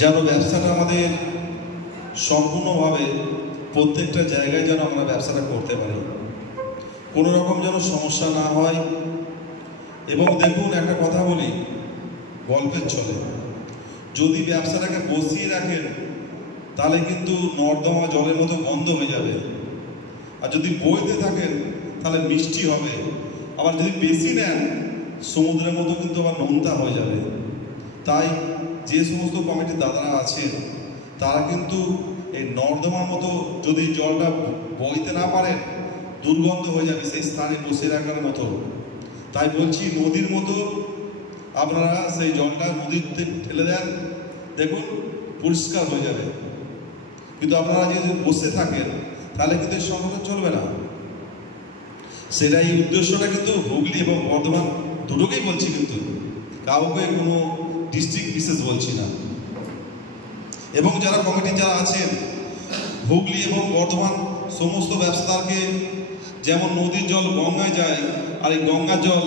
যেন ব্যবসাটা আমাদের সম্পূর্ণভাবে প্রত্যেকটা জায়গায় যেন আমরা ব্যবসাটা করতে পারি, কোনো রকম যেন সমস্যা না হয়। এবং দেখুন, একটা কথা বলি, গল্পের ছলে যদি ব্যবসাটাকে বসিয়ে রাখেন তাহলে কিন্তু নর্দমা জলের মতো বন্ধ হয়ে যাবে, আর যদি বইতে থাকেন তাহলে মিষ্টি হবে। আবার যদি বেশি নেন সমুদ্রের মতো কিন্তু আবার নোনতা হয়ে যাবে। তাই যে সমস্ত কমিটির দাদারা আছেন তারা কিন্তু এই নর্দমার মতো যদি জলটা বইতে না পারেন দুর্গন্ধ হয়ে যাবে সেই স্থানে বসে রাখার মতো। তাই বলছি, নদীর মতো আপনারা সেই জলটা নদীতে ঠেলে দেন, দেখুন পরিষ্কার হয়ে যাবে। কিন্তু আপনারা যদি বসে থাকেন তাহলে কিন্তু এই সংগঠন চলবে না। সেটাই উদ্দেশ্যটা কিন্তু হুগলি এবং বর্ধমান দুটোকেই বলছি, কিন্তু কাউকে কোনো ডিস্ট্রিক্ট বিশেষ বলছি না। এবং যারা কমিটি যারা আছেন হুগলি এবং বর্ধমান সমস্ত ব্যবসাদারকে, যেমন নদীর জল গঙ্গায় যায় আর এই গঙ্গার জল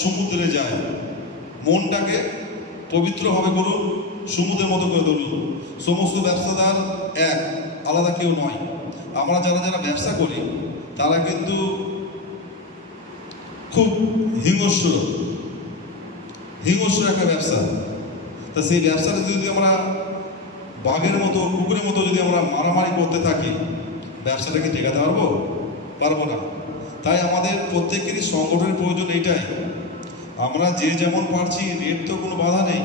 সমুদ্রে যায়, মনটাকে পবিত্রভাবে করুন, সমুদ্রের মতো করে ধরুন। সমস্ত ব্যবসাদার এক, আলাদা কেউ নয়। আমরা যারা যারা ব্যবসা করি তারা কিন্তু খুব হিংস্র একটা ব্যবসা। তা সেই ব্যবসাটা যদি আমরা বাঘের মতো, কুকুরের মতো যদি আমরা মারামারি করতে থাকি, ব্যবসাটাকে টেকাতে পারবো না। তাই আমাদের প্রত্যেকেরই সংগঠনের প্রয়োজন এইটাই। আমরা যে যেমন পারছি, রেট তো কোনো বাধা নেই।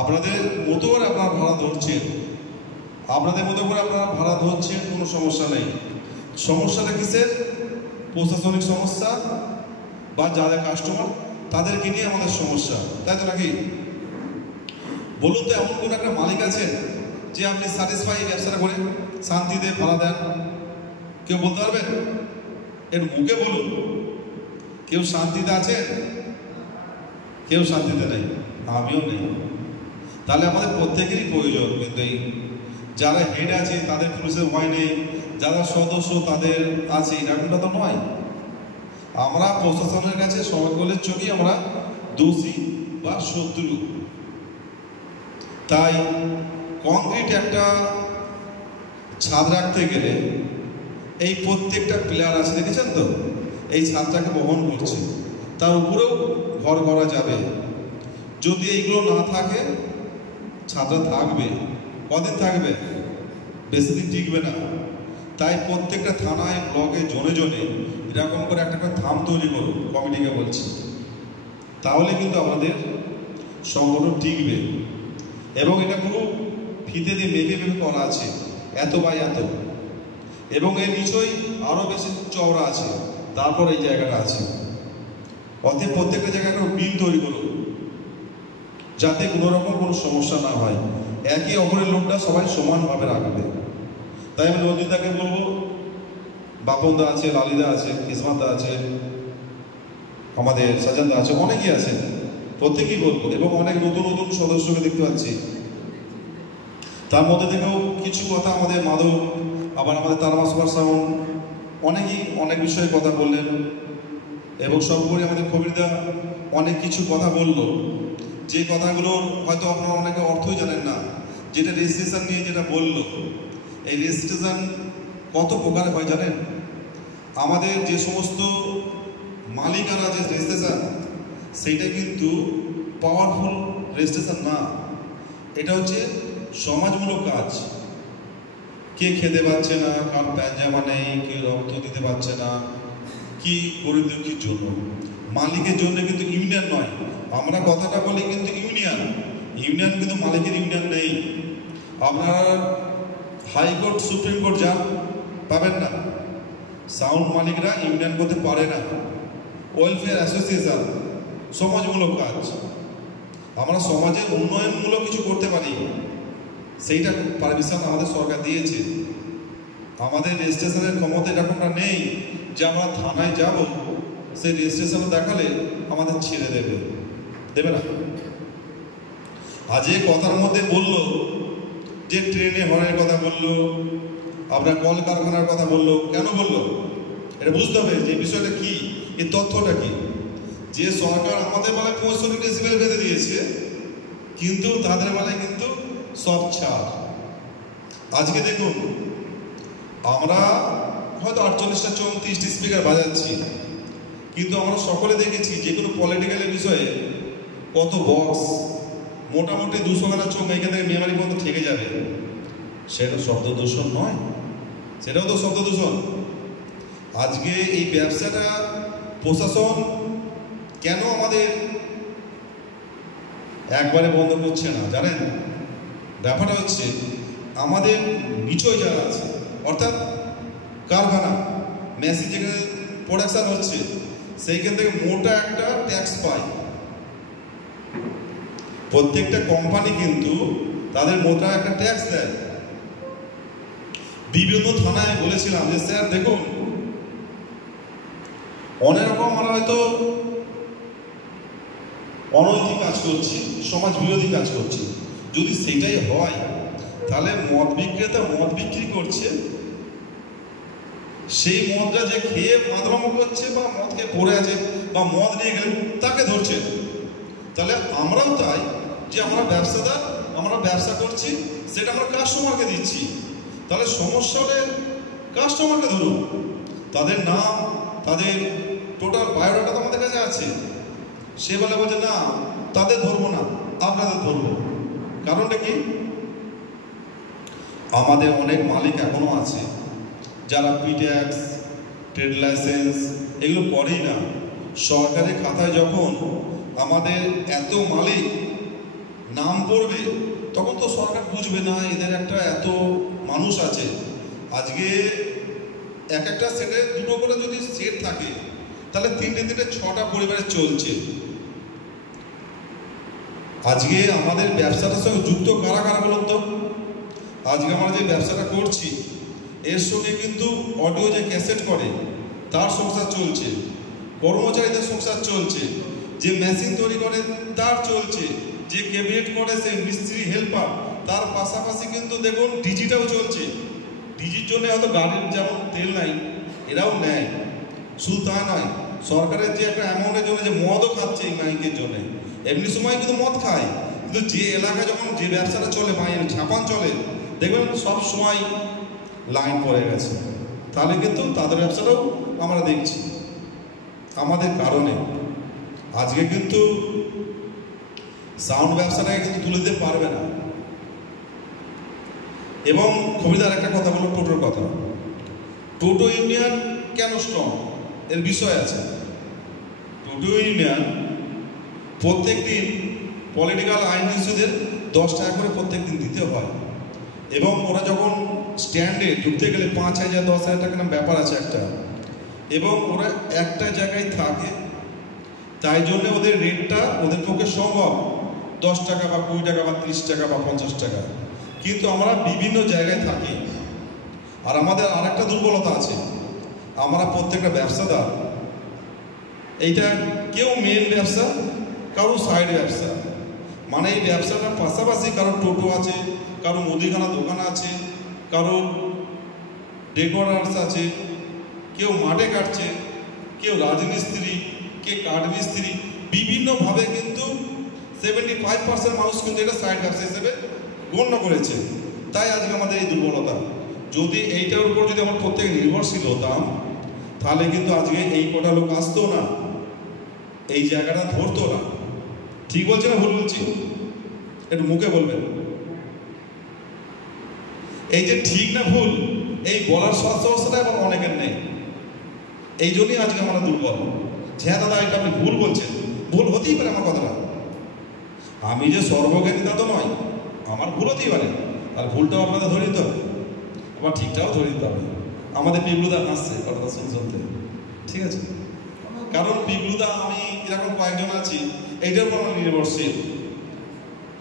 আপনাদের মতো করে আপনারা ভাড়া ধরছেন, কোনো সমস্যা নেই। সমস্যাটা কিসের? প্রশাসনিক সমস্যা বা যাদের কাস্টমার তাদেরকে নিয়ে আমাদের সমস্যা, তাই তো নাকি? বলুন তো, এমন কোনো একটা মালিক আছে যে আপনি স্যাটিসফাই ব্যবসাটা করে শান্তিতে ভাড়া দেন? কেউ বলতে পারবেন? এর মুখে বলুন, কেউ শান্তিতে আছে? কেউ শান্তিতে নেই, আমিও নেই। তাহলে আমাদের প্রত্যেকেরই প্রয়োজন। কিন্তু এই যারা হেড আছে তাদের পুলিশের ভয় নেই, যারা সদস্য তাদের আছে, এরকমটা তো নয়। আমরা প্রশাসনের কাছে সকলের চোখেই আমরা দোষী বা শত্রু। তাই কংক্রিট একটা ছাদ রাখতে গেলে এই প্রত্যেকটা পিলার আছে, দেখেছেন তো, এই ছাদটাকে বহন করছে, তার উপরেও ঘর করা যাবে। যদি এইগুলো না থাকে ছাদটা থাকবে, কদিন থাকবে? বেশি দিন টিকবে না। তাই প্রত্যেকটা থানায়, ব্লকে, জোনে জোনে এরকম করে একটা থাম তৈরি করুন, কমিটিকে বলছি। তাহলে কিন্তু আমাদের সংগঠন টিকবে। এবং এটা পুরো ফিতে দিয়ে মেপে করা আছে, এত বাই এত, এবং এর নিচই আরও বেশি চওড়া আছে, তারপর এই জায়গাটা আছে। অতএব প্রত্যেকটা জায়গায় একটা বিল তৈরি করুন, যাতে কোনো রকম কোনো সমস্যা না হয়। একে অপরের লোকটা সবাই সমানভাবে রাখবে। তাই আমি রঞ্জিতাকে বলবো, বাপনদা আছে, লালিদা আছে, কিসমতদা আছে, আমাদের সাজানদা আছে, অনেকেই আছে, প্রত্যেকেই বলবো। এবং অনেক নতুন নতুন সদস্যকে দেখতে পাচ্ছি। তার মধ্যে থেকেও কিছু কথা আমাদের মাধব, আবার আমাদের তারমা সুপার সাউন্ড, অনেকেই অনেক বিষয়ে কথা বললেন। এবং সর্বোপরি আমাদের কবিরদা অনেক কিছু কথা বলল, যে কথাগুলোর হয়তো আপনারা অনেকে অর্থই জানেন না। যেটা রেজিস্ট্রেশন নিয়ে যেটা বললো, এই রেজিস্ট্রেশন কত প্রকারে হয় জানেন? আমাদের যে সমস্ত মালিকানা যে রেজিস্ট্রেশন, সেইটা কিন্তু পাওয়ারফুল রেজিস্ট্রেশন না। এটা হচ্ছে সমাজমূলক কাজ। কে খেতে পাচ্ছে না, কার প্যাঞ্জামা নেই, কেউ রক্ত দিতে পারছে না, কি গরিব দুঃখীর জন্য, মালিকের জন্য কিন্তু ইউনিয়ন নয়। আমরা কথাটা বলি কিন্তু ইউনিয়ন কিন্তু মালিকের ইউনিয়ন নেই। আপনারা হাইকোর্ট, সুপ্রিম কোর্ট যান, পাবেন না। সাউন্ড মালিকরা ইউনিয়ন করতে পারে না। ওয়েলফেয়ার অ্যাসোসিয়েশন সমাজমূলক কাজ। আমরা সমাজের উন্নয়নমূলক কিছু করতে পারি, সেইটা পারমিশন আমাদের সরকার দিয়েছে। আমাদের রেজিস্ট্রেশনের ক্ষমতা এরকমটা নেই যে আমরা থানায় যাব, সেই রেজিস্ট্রেশন দেখালে আমাদের ছেড়ে দেবে না। আজ এই কথার মধ্যে বললো যে ট্রেনে হর্নের কথা বললো, আপনার কলকারখানার কথা বললো, কেন বললো? এটা বুঝতে হবে যে বিষয়টা কি, এই তথ্যটা কি। যে সরকার আমাদের বেলায় 65 ডেসিবেল বেঁধে দিয়েছে, কিন্তু তাদের বেলায় কিন্তু সব ছাড়। আজকে দেখুন, আমরা হয়তো 48টা 34টি স্পিকার বাজাচ্ছি, কিন্তু আমরা সকলে দেখেছি যে কোনো পলিটিক্যালের বিষয়ে কত বক্স, মোটামুটি 200খানা চোখ এখান থেকে মেমারি পর্যন্ত ঠেকে যাবে। সেটা শব্দ দূষণ নয়? সেটাও তো শব্দ দূষণ। আজকে এই ব্যবসাটা প্রশাসন কেন আমাদের একবারে বন্ধ করছে না জানেন? ব্যাপারটা হচ্ছে আমাদের নিচয় যারা আছে, অর্থাৎ কারখানা, মেশিন যেখানে প্রোডাকশান হচ্ছে, সেইখান থেকে মোটা একটা ট্যাক্স পায়। প্রত্যেকটা কোম্পানি কিন্তু তাদের মোটা একটা ট্যাক্স দেয়। বিভিন্ন থানায় বলেছিলাম যে স্যার দেখুন, অনেক রকম আমরা হয়তো অনৈতিক কাজ করছি, সমাজ বিরোধী কাজ করছি। যদি সেটাই হয়, তাহলে মদ বিক্রেতা মদ বিক্রি করছে, সেই মদটা যে খেয়ে মাদরাম করছে বা মদকে পড়ে আছে বা মদ নিয়ে গেলে তাকে ধরছে। তাহলে আমরাও তাই যে আমরা ব্যবসাদার, আমরা ব্যবসা করছি, সেটা আমরা কাস্টমারকে দিচ্ছি। তাহলে সমস্যা হলে কাস্টমারকে ধরুন, তাদের নাম, তাদের টোটাল বায়োডাটা তো আমাদের কাছে আছে। সে বলে বলছে না তাদের ধরবো না, আপনাদের ধরবো। কারণটা কি? আমাদের অনেক মালিক এখনো আছে যারা পিট্যাক্স, ট্রেড লাইসেন্স এগুলো করেই না। সরকারি খাতায় যখন আমাদের এত মালিক নাম পড়বে, তখন তো সরকার বুঝবে না এদের একটা এত মানুষ আছে। আজকে এক একটা সেটে দুটো করে যদি সেট থাকে, তাহলে 3টে 6টা পরিবারে চলছে। আজকে আমাদের ব্যবসাটার সঙ্গে যুক্ত কারা কারা বলুন তো? আজকে আমরা যে ব্যবসাটা করছি, এর সঙ্গে কিন্তু অডিও যে ক্যাসেট করে তার সংসার চলছে, কর্মচারীদের সংসার চলছে, যে মেশিন তৈরি করে তার চলছে, যে ক্যাবিনেট করে সে মিস্ত্রি হেল্পার, তার পাশাপাশি কিন্তু দেখুন ডিজিটাও চলছে। ডিজির জন্য হয়তো গাড়ির যেমন তেল নাই, এরাও নেয়। শুধু তা নয়, সরকারের যে একটা অ্যামাউন্টের জন্য যে মদও খাচ্ছে এই মাইকের জন্য, এমনি সময় কিন্তু মদ খায়, কিন্তু যে এলাকায় যখন যে ব্যবসাটা চলে, মাইকের ঝাপান চলে, দেখবেন সব সময় লাইন পড়ে গেছে। তাহলে কিন্তু তাদের ব্যবসাটাও আমরা দেখছি আমাদের কারণে। আজকে কিন্তু সাউন্ড ব্যবসাটাকে কিন্তু তুলে দিতে পারবে না। এবং খবিদার একটা কথা বলো, টোটোর কথা। টোটো ইউনিয়ন কেন স্ট্রং, এর বিষয় আছে। টোটো ইউনিয়ন প্রত্যেক দিন পলিটিক্যাল আইনজীবীদের 10 টাকা করে প্রত্যেক দিন দিতে হয়, এবং ওরা যখন স্ট্যান্ডে ঢুকতে গেলে 5,000 10,000 টাকা নাম ব্যাপার আছে একটা, এবং ওরা একটা জায়গায় থাকে, তাই জন্য ওদের রেটটা ওদের পক্ষে সম্ভব 10 টাকা বা 20 টাকা বা 30 টাকা বা 50 টাকা। কিন্তু আমরা বিভিন্ন জায়গায় থাকি। আর আমাদের আরেকটা দুর্বলতা আছে, আমরা প্রত্যেকটা ব্যবসাদার, এইটা কেউ মেন ব্যবসা, কারো সাইড ব্যবসা, মানে এই ব্যবসাটার পাশাপাশি কারো টোটো আছে, কারো মুদিখানা দোকান আছে, কারো ডেকোরার্স আছে, কেউ মাঠে কাটছে, কেউ রাজমিস্ত্রি, কে কাঠমিস্ত্রি, বিভিন্নভাবে কিন্তু 75% মানুষ কিন্তু এটা সাইড ব্যবসা হিসেবে গণ্য করেছে। তাই আজকে আমাদের এই দুর্বলতা। যদি এইটার উপর যদি আমরা প্রত্যেকে নির্ভরশীল হতাম, তাহলে কিন্তু আজকে এই কটা লোক আসতো না, এই জায়গাটা ধরতো না। ঠিক বলছি না ভুল বলছি? একটু মুখে বলবেন। এই যে ঠিক না ভুল, এই বলার সাহসটা এখন অনেকের নেই। এই জন্যই আজকে আমরা দুর্বল। হ্যাঁ দাদা, এটা আপনি ভুল বলছেন, ভুল হতেই পারে আমার কথাটা। আমি যে সর্বজ্ঞানী তা তো নয়, আমার ভুল হতেই পারে। আর ভুলটাও আপনাদের ধরে দিতে হবে, আবার ঠিকটাও ধরে দিতে হবে। আমাদের পিবলুদা হাসছে কথাটা শুনতে, ঠিক আছে? কারণ পিবলুদা, আমি এরকম কয়েকজন আছি, এইটার উপর আমরা নির্ভরশীল।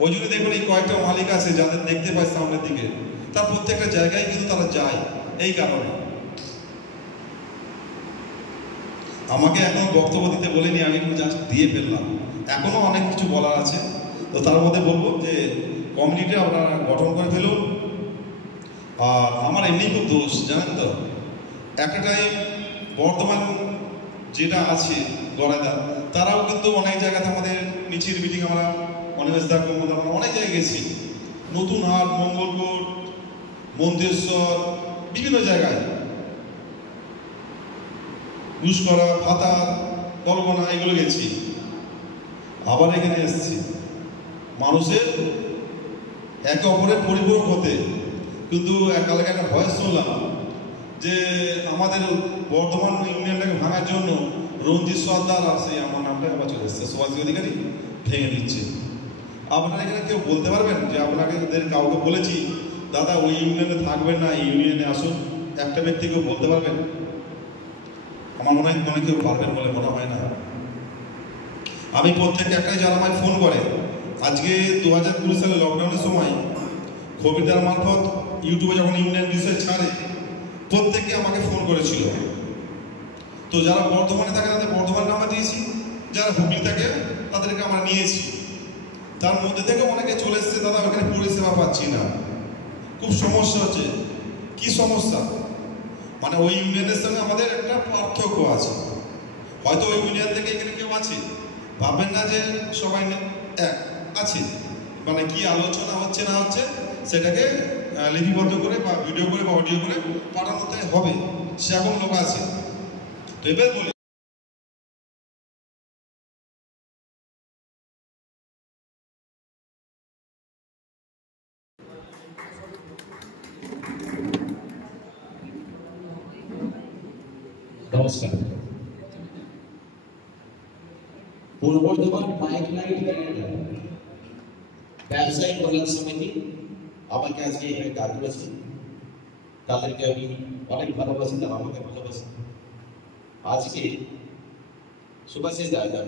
ওই জন্য দেখবেন এই কয়েকটা মালিক আছে যাদের দেখতে পায় সামনের দিকে, তার প্রত্যেকটা জায়গায় কিন্তু তারা যায় এই কারণে। আমাকে এখনো বক্তব্য দিতে বলিনি, আমি জাস্ট দিয়ে ফেললাম। এখনো অনেক কিছু বলার আছে, তো তার মধ্যে বলবো যে কমিউনিটি আপনারা গঠন করে ফেলুন। আর আমার এমনি খুব দোষ জানেন তো, একটা টাইম বর্তমান যেটা আছে গড়াইদা, তারাও কিন্তু অনেক জায়গাতে আমাদের মিছিল মিটিং আমরা অনিমেষদা আমরা অনেক জায়গায় গেছি, নতুন হাট, মঙ্গলকোট, মন্তেশ্বর, বিভিন্ন জায়গায়, ঘুষকরা, ভাতা, দলগোনা, এগুলো গেছি। আবার এখানে এসেছি মানুষের একে অপরের পরিপূরক হতে। কিন্তু কালকে একটা ভয়েস শুনলাম যে আমাদের বর্ধমান ইউনিয়নটাকে ভাঙার জন্য রঞ্জিত সর্দার আর সেই আমার নামটা আবার চলে এসছে সুভাষী অধিকারী ভেঙে দিচ্ছে। আপনারা এখানে কেউ বলতে পারবেন যে আপনাকে কাউকে বলেছি দাদা ওই ইউনিয়নে থাকবেন না, এই ইউনিয়নে আসুন? একটা ব্যক্তি কেউ বলতে পারবেন? আমার মনে হয় কোনো কেউ পারবেন বলে মনে হয় না। আমি প্রত্যেক একটাই যারা আমায় ফোন করে, আজকে 2020 সালে লকডাউনের সময় খবিরদার মারফত ইউটিউবে যখন ইউনিয়ন বিষয় ছাড়ে, প্রত্যেকে আমাকে ফোন করেছিল। তো যারা বর্ধমানে থাকে তাদের বর্ধমানের নাম্বার দিয়েছি, যারা হুগলি থাকে তাদেরকে আমরা নিয়েছি। তার মধ্যে থেকে অনেকে চলে এসছে, দাদা ওখানে পরিষেবা পাচ্ছি না, খুব সমস্যা হচ্ছে। কি সমস্যা? মানে ওই ইউনিয়নের সঙ্গে আমাদের একটা পার্থক্য আছে। হয়তো ওই ইউনিয়ন থেকে এখানে কেউ আছে, ভাববেন না যে সবাই এক আছে। মানে কি আলোচনা হচ্ছে না হচ্ছে সেটাকে লিপিবদ্ধ করে বা ভিডিও করে বা অডিও করে পাঠানোতে হবে, সেরকম লোক আছে। তো এবার বলি, নমস্কার। পূর্ব বর্ধমান বাইক লাইট ব্যবসায়ী কল্যাণ সমিতি আমাকে আজকে এখানে ডাক করেছে। তাদেরকে আমি অনেক ভালোবাসি, তারা আমাকে ভালোবাসি। আজকে সুভাষিস দাদা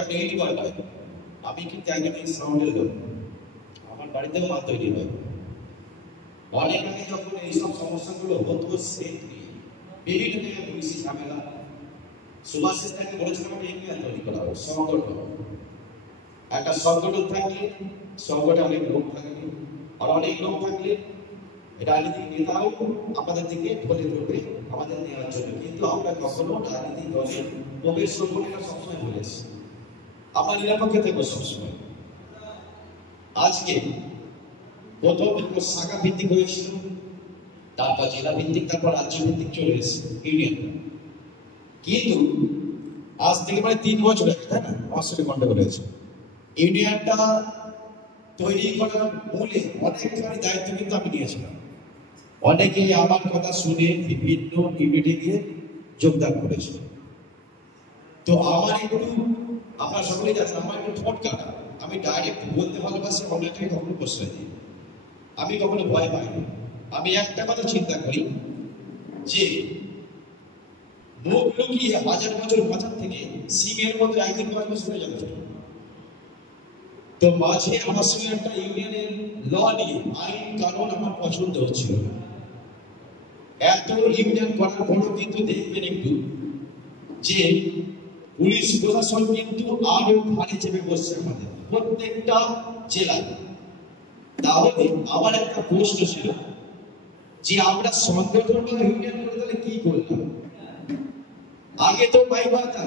আপনি এই বলেন, আমি কিন্তু একজন সাউন্ডের লোক, আমার বাড়িতেও মাল তৈরি হয়। অনেক আগে যখন এইসব সমস্যাগুলো হতো, সে বিভিন্ন জায়গায় পুলিশি ঝামেলা, সুভাষিস দাকে বলেছিলাম আমি ইউনিয়ন তৈরি করা হবে, সংগঠন। একটা সংগঠন থাকলে সংগঠনে অনেক লোক থাকবে, আর অনেক লোক থাকলে রাজনীতিক নেতাও আমাদের দিকে ঢলে পড়বে আমাদের নেওয়ার জন্য। কিন্তু আমরা কখনো রাজনীতিক দলের প্রবেশ করবো না, সবসময় বলেছি আমরা নিরাপক্ষে থাকবো সবসময়। আজকে প্রথম শাখা ভিত্তিক হয়েছিল, তারপর জেলা ভিত্তিক, তারপর রাজ্য ভিত্তিক চলে এসেছে ইউনিয়ন। কিন্তু আজ থেকে মানে 3 বছর আগে, তাই না, আমার সাথে কন্ট্যাক্ট হয়েছে। ইউনিয়নটা তৈরি করার মূলে অনেকখানি দায়িত্ব কিন্তু আমি নিয়েছিলাম। অনেকেই আমার কথা শুনে বিভিন্ন ইউনিটে গিয়ে যোগদান করেছিল। তো আমার একটু, আপনারা সকলেই জানেন আমার একটু ঠোঁট কাটা, আমি ডাইরেক্ট বলতে ভালোবাসি, অন্যটাকে কখনো প্রশ্রয় দিই, আমি কখনো ভয় পাই না। আমি একটা কথা চিন্তা করি যে মুখ লুকিয়ে 1000 বছর বাঁচার থেকে সিংহের মতো একদিন 5 বছর হয়ে যাবে। তো মাঝে আমার সঙ্গে একটা ইউনিয়নের ল নিয়ে আইন কানুন আমার পছন্দ হচ্ছিল না। এত ইউনিয়ন করার পরও কিন্তু দেখবেন একটু যে পুলিশ প্রশাসন কিন্তু আরো ভারী চেপে বসছে আমাদের প্রত্যেকটা জেলায়। তাহলে আমার একটা প্রশ্ন ছিল যে আমরা সংগঠনটা ইউনিয়ন করে তাহলে কি করলাম? আগে তো ভাই বাতা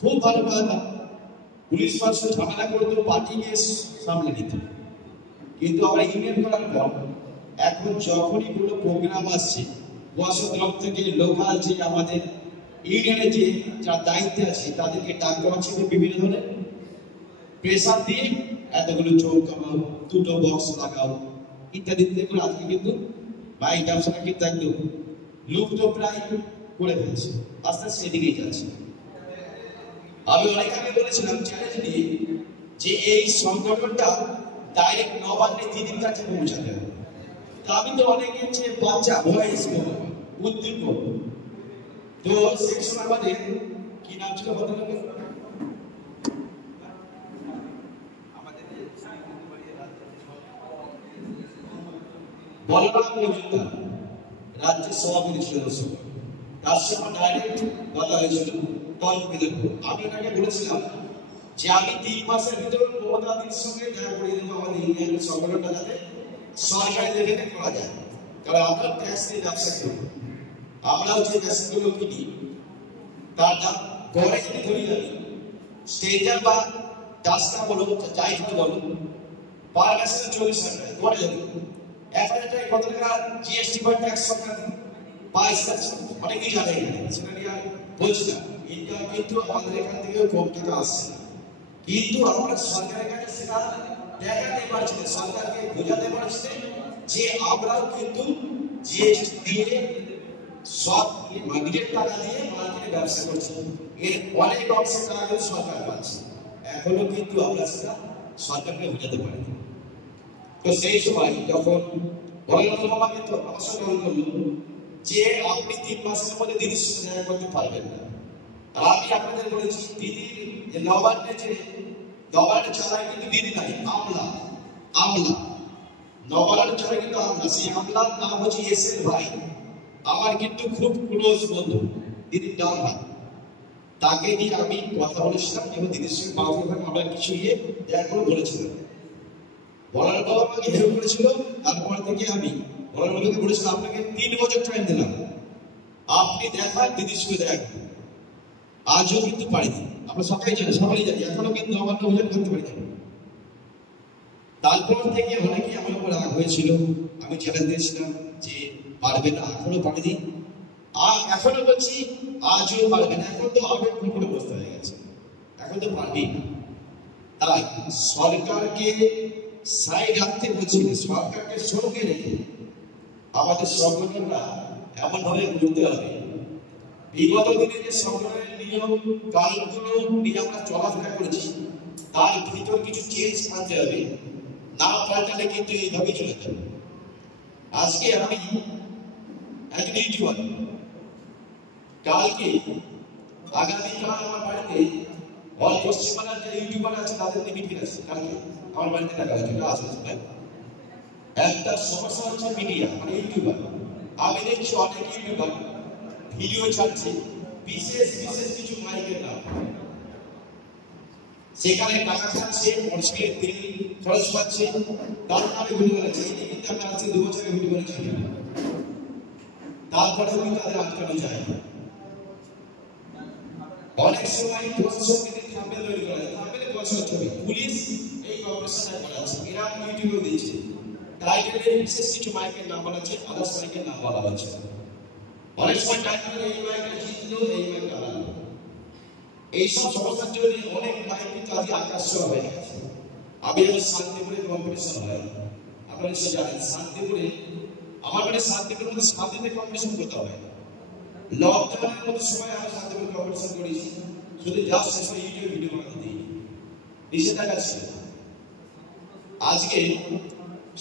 খুব ভালো বাতা, পুলিশ প্রশাসন ঝামেলা করতো, পার্টিকে সামলে নিত। কিন্তু আমরা ইউনিয়ন করার পর এখন যখনই কোনো প্রোগ্রাম আসছে, বসতরফ থেকে লোকাল যে আমাদের ইউনিয়নে যে যার দায়িত্বে আছে তাদেরকে ডাক দেওয়া ছিল, বিভিন্ন ধরনের প্রেসার দিয়ে এতগুলো চোখ কামাও, 2টো বক্স লাগাও ইত্যাদি ইত্যাদি করে আজকে কিন্তু বাইক ব্যবসাটা কিন্তু একদম লুপ্ত প্রায় করে ফেলছে, আস্তে আস্তে সেদিকেই যাচ্ছে। আমি অনেক আগে বলেছিলাম চ্যালেঞ্জ দিয়ে যে এই সংগঠনটা ডাইরেক্ট নবান্নে দিদির কাছে পৌঁছাতে হবে। তা আমি তো অনেকে হচ্ছে বাচ্চা ভয়েস উদ্দীপ, তো সেকশন আমাদের কি নাম ছিল ভদ্রলোকের, বলরাম মজুমদার রাজ্যের সভাপতি সদস্য, তার সঙ্গে ডাইরেক্ট কথা হয়েছিল তলবিদের। আমি ওনাকে বলেছিলাম যে আমি 3 মাসের ভিতরে মমতাদির সঙ্গে দেখা করিয়ে দেবো আমাদের ইউনিয়নের সংগঠনটা যাতে সরকারি লেভেলে করা যায়। কারণ আমরা ট্যাক্স দিয়ে ব্যবসা করি, আমরাও যে মেশিনগুলো কিনি তার দাম গড়ে যদি ধরি যাবে স্টেজার বা টাস্কা বলো যাই কিছু বলো পার মাসে 24 টাকা করে যাবে এখন এটা কত টাকা জিএসটি বা ট্যাক্স সরকার পায় অনেকেই জানে সেটা নিয়ে বলছি না ইনকাম কিন্তু আমাদের এখান থেকে কম টাকা আসছে কিন্তু আমরা সরকারের কাছে সেটা দেখাতে পারছি না সরকারকে বোঝাতে পারছি যে আমরাও কিন্তু জিএসটি দিয়ে সব মার্কেটের টাকা দিয়ে মার্কেটে ব্যবসা করছি এর অনেক অংশের টাকা কিন্তু সরকার পাচ্ছে এখনো কিন্তু আমরা সেটা সরকারকে বোঝাতে পারিনি তো সেই সময় যখন বড় বাবা কিন্তু আমার সঙ্গে করলো যে আপনি 3 মাসের মধ্যে দিদির সাথে দেখা করতে পারবেন না আর আমি আপনাদের বলেছি দিদির যে নবান্নে যে নবান্নে চালায় কিন্তু দিদি নাই আমলা নবান্নে চালায় কিন্তু আমলা সেই আমলার নাম হচ্ছে এসএল ভাই আমার কিন্তু খুব ক্লোজ বন্ধু দিদির নাম ভাই তাকে নিয়ে আমি কথা বলেছিলাম এবং দিদির সঙ্গে বাবুকে আমরা কিছু দেখা করে বলেছিলাম বলার বাবা আমাকে হেল্প করেছিল তারপর থেকে আমি বলার বাবাকে বলেছিলাম আপনাকে 3 বছর টাইম দিলাম আপনি দেখান দিদির সঙ্গে দেখা আজও কিন্তু পারিনি আমরা সবাই জানি এখনো কিন্তু নবান্ন অভিযান করতে পারি না তারপর থেকে অনেকে আমার উপর রাগ হয়েছিল আমি চ্যালেঞ্জ দিয়েছিলাম যে পারবে না এখনো পারিনি আর এখনো বলছি আজও পারবে না এখন তো আগে কোনো অবস্থা হয়ে গেছে এখন তো পারবেই না তাই সরকারকে সাইড রাখতে বলছি সরকারকে সঙ্গে রেখে আমাদের সংগঠনটা এমন ভাবে করতে হবে বিগত দিনে যে সংগঠনের নিয়ম কালগুলো নিয়ে আমরা চলাফেরা করেছি তার ভিতর কিছু চেঞ্জ আনতে হবে না পাল্টালে কিন্তু এইভাবে চলে যাবে আজকে আমি একজন ইউটিউবার কালকে আগামীকাল আমার বাড়িতে অল পশ্চিমবাংলার যে ইউটিউবার আছে তাদের নিয়ে মিটিং আছে কালকে আমার বাড়িতে টাকা আসবে একটা সমস্যা হচ্ছে মিডিয়া মানে ইউটিউবার আমি দেখছি অনেক ইউটিউবার ভিডিও ছাড়ছে বিশেষ কিছু মাইকের নাম সেখানে টাকা খাচ্ছে মানুষকে তেল খরচ পাচ্ছে তার নামে ভিডিও বানাচ্ছে এই কিন্তু আমি আজকে 2 বছর ভিডিও বানাচ্ছি তারপরে কিন্তু তাদের আটকানো যায় অনেক সময় প্রশাসন কিন্তু থাম্বনেল তৈরি করে থাম্বনেলে পয়সা ছবি পুলিশ এই অপারেশন করাচ্ছে এরা ইউটিউবে দিচ্ছে টাইটেলে বিশেষ কিছু মাইকের নাম বলা আছে আদার্স মাইকের নাম বলা আছে অনেক সময় টাইটেলে এই মাইকের জিতলো এই মাইক আলাদা এইসব সমস্যার জন্য অনেক মাইক কিন্তু আজ আকাশ হয়ে গেছে আমি শান্তিপুরে কম্পিটিশন হয় আপনারা নিশ্চয় জানেন শান্তিপুরে আমার মানে শান্তিপুরের মধ্যে শান্তিতে কম্পিটিশন করতে হয় লকডাউনের মধ্যে সময় আমি শান্তিপুরে কম্পিটিশন করেছি শুধু জাস্ট শেষে ইউটিউব ভিডিও বানাতে দিই নিষেধাজ্ঞা ছিল আজকে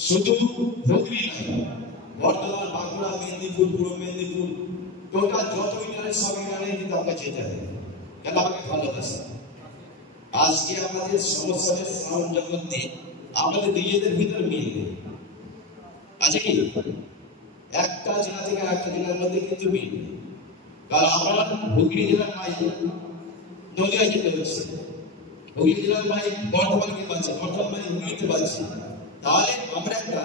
শুধু হুগলি নয় বর্ধমান বাঁকুড়া মেদিনীপুর পূর্ব মেদিনীপুর টোটাল যত ইন্টারনেট সব ইন্টারনেট কিন্তু আমাকে যেতে হবে কেন আমাকে ভালোবাসে আজকে আমাদের সমস্যাদের সাউন্ড জগতে আমাদের নিজেদের ভিতরে মিল নেই আছে কি একটা জেলা থেকে একটা জেলার মধ্যে কিন্তু মিল নেই কারণ আমরা হুগলি জেলার মাই নদিয়া জেলা হচ্ছে হুগলি জেলার মাই বর্ধমানকে পাচ্ছে বর্ধমান মাই হুগলিতে পাচ্ছে তাহলে আমরা একটা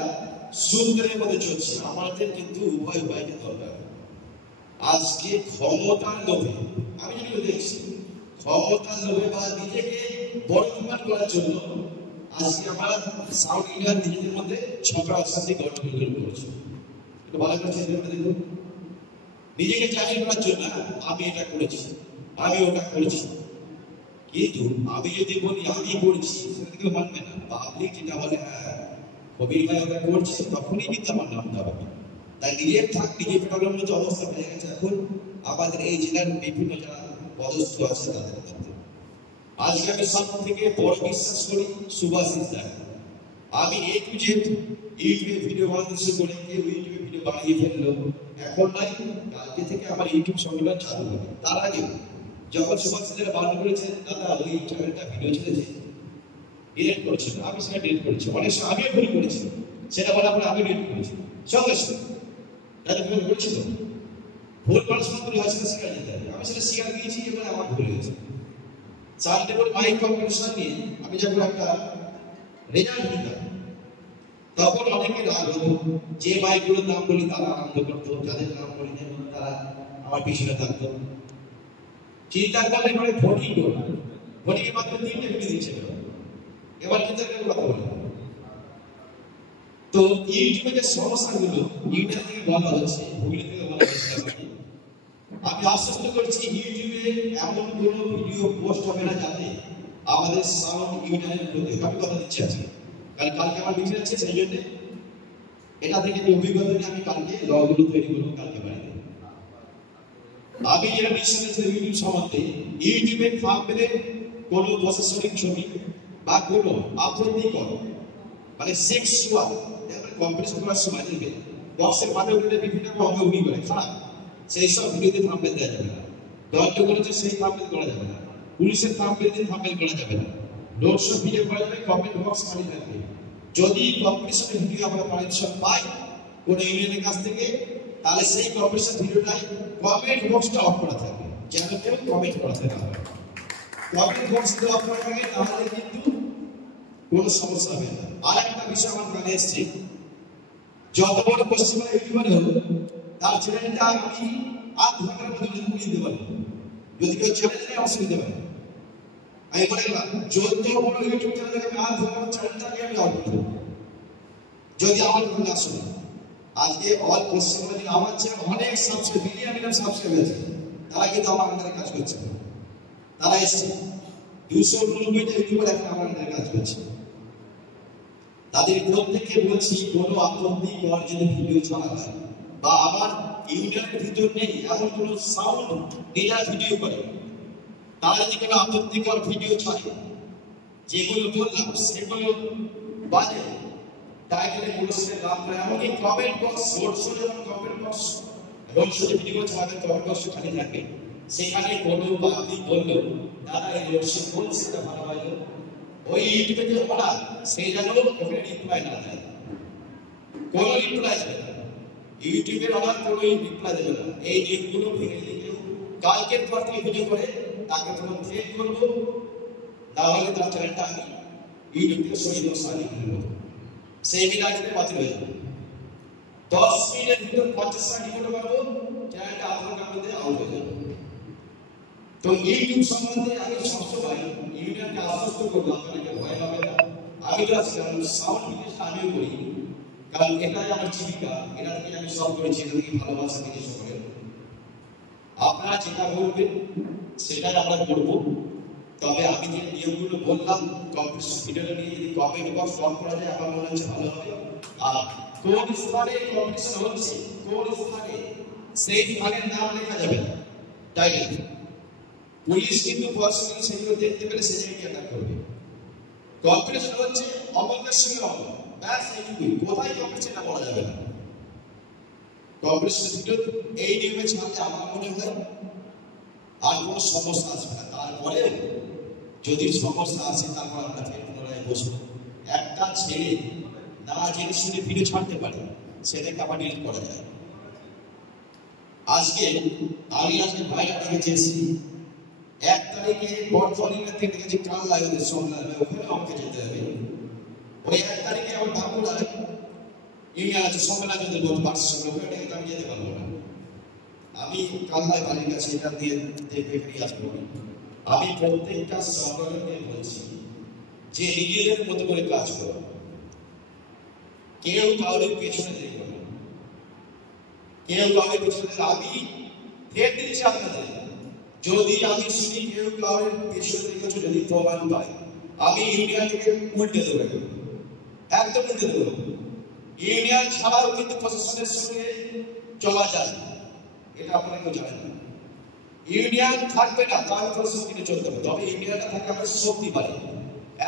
সূত্রের মধ্যে চলছি আমাদের কিন্তু উভয় উভয়কে দরকার আজকে ক্ষমতার লোভে আমি যেগুলো দেখছি ক্ষমতার লোভে বা নিজেকে বড় প্রমাণ করার জন্য আজকে আমরা সাউথ ইন্ডিয়ার নিজেদের মধ্যে ঝগড়া অশান্তি গঠন করছি একটু ভালো করে চিন্তা করে দেখুন নিজেকে জাহির করার জন্য আমি এটা করেছি আমি ওটা করেছি কিন্তু আমি যদি বলি আমি করছি সেটা কেউ মানবে না পাবলিক যেটা বলে হ্যাঁ কবির ভাই ওটা করছে তখনই কিন্তু আমার নামটা হবে তাই নিজের থাক নিজের প্রবলেম মতো অবস্থা হয়ে গেছে এখন আমাদের এই জেলার বিভিন্ন যারা পদস্থ আছে তাদের মধ্যে আজকে আমি সব থেকে বড় বিশ্বাস করি সুভাষিস দাস আমি এই টু জেড ইউটিউবে ভিডিও বানাতে শুরু করে কেউ ইউটিউবে ভিডিও বানিয়ে ফেললো এখন নাই কালকে থেকে আমার ইউটিউব সংগঠন চালু হবে তার আগে যখন সুভাষিস দাস বারণ করেছে দাদা ওই চ্যানেলটা ভিডিও ছেড়েছে ডিলিট করেছিল আমি সেটা ডিলিট করেছি অনেক সময় আমিও ভুল করেছি সেটা বলার পরে আমি ডিলিট করেছি সঙ্গে সঙ্গে দাদা ভুল করেছিল ভুল করার সময় ভুল হয়েছিল শিকার যেতে হবে আমি সেটা শিকার দিয়েছি এবার আমার ভুল হয়েছে শান্তিপুর মাইক কম্পিটিশন নিয়ে আমি যখন একটা রেজাল্ট দিতাম তখন অনেকে রাগ হতো যে মাইকগুলোর নাম বলি তারা আনন্দ করতো যাদের নাম বলি না তারা আমার পিছনে থাকতো চিন্তা করলে পরে ভোটিং করবো ভোটিংয়ের মাধ্যমে 3টে ভিডিও দিয়েছে এবার কিন্তু একটা কথা বলি, তো ইউটিউবে যে সমস্যাগুলো ইউটিউব থেকে বলা হচ্ছে, ভুগলি থেকে বলা হচ্ছে, আমি আশ্বস্ত করছি ইউটিউবে এমন কোনো ভিডিও পোস্ট হবে না যাতে আমাদের সাউন্ড ইউনিয়নের প্রতি আমি কথা দিচ্ছি আজকে, কারণ কালকে আমার মিটিং আছে, সেই জন্য এটা থেকে অভিজ্ঞতা নিয়ে আমি কালকে লগুলো তৈরি করবো কালকে বাড়িতে। আমি যেটা বিশ্বাস করছি ইউটিউব সম্বন্ধে, ইউটিউবে থাম্বনেলে কোনো প্রশাসনিক ছবি বা কোনো আপত্তিকর মানে সেক্সুয়াল কম্পিটিশন করার সময় দেখবে বক্সের মাঠে উঠে বিভিন্ন অঙ্গভঙ্গি করে খারাপ, সেই সব ভিডিওতে থাম্বনেল দেওয়া যাবে না। দলটা বলেছে সেই থাম্বনেল করা যাবে না, পুলিশের থাম্বনেল দিয়ে থাম্বনেল করা যাবে না, নোটস ভিডিও করা যাবে, কমেন্ট বক্স খালি থাকবে। যদি কম্পিটিশনের ভিডিও আমরা পারমিশন পাই কোন ইউনিয়নের কাছ থেকে, তাহলে সেই কম্পিটিশন ভিডিওটাই কমেন্ট বক্সটা অফ করা থাকবে, যেন কেউ কমেন্ট করাতে না হয়। কমেন্ট বক্স যদি অফ করা থাকে তাহলে কিন্তু কোনো সমস্যা হবে না। আর একটা বিষয় আমার কানে এসছে, যত বড় পশ্চিমবঙ্গের ইউটিউবার হলো তার চ্যানেলটা আমি 8 ঘন্টার মধ্যে উড়িয়ে দিতে পারি, যদি কেউ চ্যানেল নেই অসুবিধা হবে। আমি বলে গেলাম যত বড় ইউটিউব চ্যানেল থেকে 8 ঘন্টার চ্যানেলটাকে আমি আউট করে দেবো, যদি আমার কথা না শুনে। আজকে অল পশ্চিমবঙ্গে আমার চেয়ে অনেক সাবস্ক্রাইব মিলিয়ন সাবস্ক্রাইব আছে, তারা কিন্তু আমার আন্ডারে কাজ করছে, তারা এসছে 299টা ইউটিউবার এখন আমার আন্ডারে কাজ করছে। তাদের প্রত্যেককে বলছি কোনো আপত্তিকর যদি ভিডিও ছাড়া হয় বা আমার ইউনিয়নের ভিতর নেই এমন কোনো সাউন্ড নিজেরা ভিডিও করে, তারা যদি কোনো আপত্তিকর ভিডিও ছাড়ে, যেগুলো বললাম সেগুলো বাজে টাইটেলে পুলিশের নাম করে, এমনকি কমেন্ট বক্স রোড শো যখন comment box road show video ছাড়াবে কমেন্ট বক্স খালি থাকবে, সেখানে কোনো পাবলিক বললো দাদা এই রোড শো কোন সেটা ভালো হয়, ওই ইউটিউবে যে বলা সেই যেন ওখানে রিপ্লাই না দেয়, কোনো রিপ্লাই দেবে না, ইউটিউবের আমার কোনো রিপ্লাই দেবে না। এই লিঙ্কগুলো ভেঙে দিলে কালকের পর থেকে ভিডিও করে তাকে তখন থ্রেট করবো, তাহলে তার চ্যানেলটা আমি ইউটিউব থেকে সরিয়ে দেবো, সারিয়ে দেবো, সেই মিনিটে বাতিল হয়ে যাবে। 10 মিনিটের ভিতর 50টা রিপোর্ট করবো, চ্যানেলটা আধার কার্ড দিয়ে আউট হয়ে যাবে। তো ইউটিউব সম্বন্ধে আমি সবসময় ইউনিয়নকে আশ্বস্ত করবো আপনাকে ভয় পাবে না। আমি সাউন্ড বিজনেসটা আমিও করি, কারণ এটাই আমার জীবিকা, এটা থেকে আমি সব করেছি, এটা থেকে ভালোবাসা থেকে সকলে। আপনারা যেটা বলবেন সেটাই আমরা করবো, তবে আমি যে নিয়মগুলো বললাম কম্পিটিশন ভিডিওটা নিয়ে যদি কমেন্ট বক্স অন করা যায় আমার মনে হচ্ছে ভালো হবে। আর কোন স্থানে কম্পিটিশন হচ্ছে কোন স্থানে সেই স্থানের নাম লেখা যাবে টাইটেল, পুলিশ কিন্তু পার্সোনালি সেগুলো দেখতে পেলে সে জায়গায় অ্যাটাক করবে। কম্পিটিশন হচ্ছে অমলকের সঙ্গে অমল, ব্যাস এইটুকুই, কোথায় কম্পিটিশন এটা বলা যাবে না। কম্পিটিশন ভিডিও এই নিয়মে ছাড়লে আমার মনে হয় আর কোনো সমস্যা আসবে না। তারপরে যদি সমস্যা আসে তারপর আমরা ফের পুনরায় বসবো। একটা ছেলে না জেনে শুনে ভিডিও ছাড়তে পারে, সেটাকে আবার ডিলিট করা যায়। আমি আজকে বাইরে থেকে চেয়েছি 1 তারিখে বর্তমানের থেকে দেখেছি কাল লাগবে সোমনাথ, ওখানে আমাকে যেতে হবে। ওই 1 তারিখে আমার বাঁকুড়া ইউনিয়ন আছে সোমনাথ যদি বলতে পারছি, ওখানে আমি যেতে পারবো না। আমি কাল্লায় বাড়ির কাছে এটা দিয়ে দেখে ফিরে আসবো। আমি প্রত্যেকটা সংগঠনকে বলছি যে নিজেদের মতো করে কাজ করো, কেউ কাউকে পেছনে দেখবে না, কেউ কাউকে পেছনে। আমি ফের দিচ্ছি আপনাদের, যদি আমি শুনি কেউ কাউকে পেছনে দেখেছো, যদি প্রমাণ পাই আমি ইউনিয়ন থেকে উল্টে দেবো, একদম উল্টে দেবো। ইউনিয়ন ছাড়াও কিন্তু প্রশাসনের সঙ্গে চলা যায়, এটা আপনারা কেউ জানেন না। ইউনিয়ন থাকবে না তার প্রশাসনকে চলতে হবে, তবে ইউনিয়নটা থাকলে আমরা শক্তি পাই।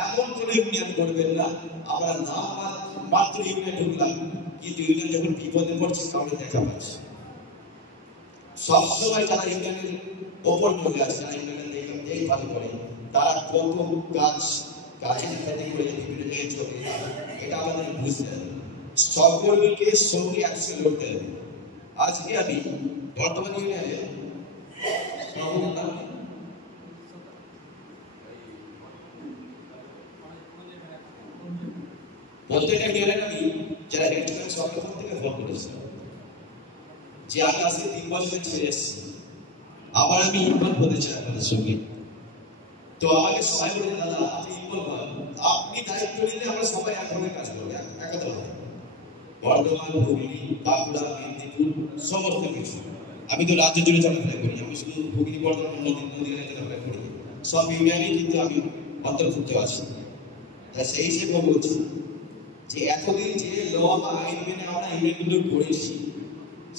এমন করে ইউনিয়ন করবেন না আমরা নাম মাত্র ইউনিয়ন ঢুকলাম, কিন্তু ইউনিয়ন যখন বিপদে পড়ছে কাউকে দেখা পাচ্ছে। সবসময় যারা ইউনিয়নের ওপর পড়ে আছে, যারা ইউনিয়নের দেখভাল করে, তারা কত কাজে খেতে করে বিভিন্ন জায়গায় চলে যায়, এটা আমাদের বুঝতে হবে। সকলকে সঙ্গে একসাথে লড়তে হবে। আজকে আমি বর্তমান ইউনিয়নে প্রত্যেকটা ইউনিয়নে আমি যারা ইলেকট্রিক্যাল সরকার থেকে ফোন করেছি যে আমি আজকে 3 বছরের ছেড়ে এসেছি, আবার আমি ইনভলভ হতে চাই আপনাদের সঙ্গে। তো আমাকে সবাই বলে দাদা আপনি ইনভলভ হন, আপনি দায়িত্ব নিলে আমরা সবাই একভাবে কাজ করবো, একত্র হবে। বর্ধমান, হুগলি, বাঁকুড়া, মেদিনীপুর সমস্ত কিছু আমি তো রাজ্য জুড়ে চলাফেরা করি, আমি শুধু হুগলি বর্ধমান নদীতে চলাফেরা করি, সব ইউনিয়নে কিন্তু আমি অন্তর্ভুক্ত আছি। তাই সেই হিসেবে বলছি যে এতদিন যে ল বা আইন মেনে আমরা ইউনিয়নগুলো করেছি,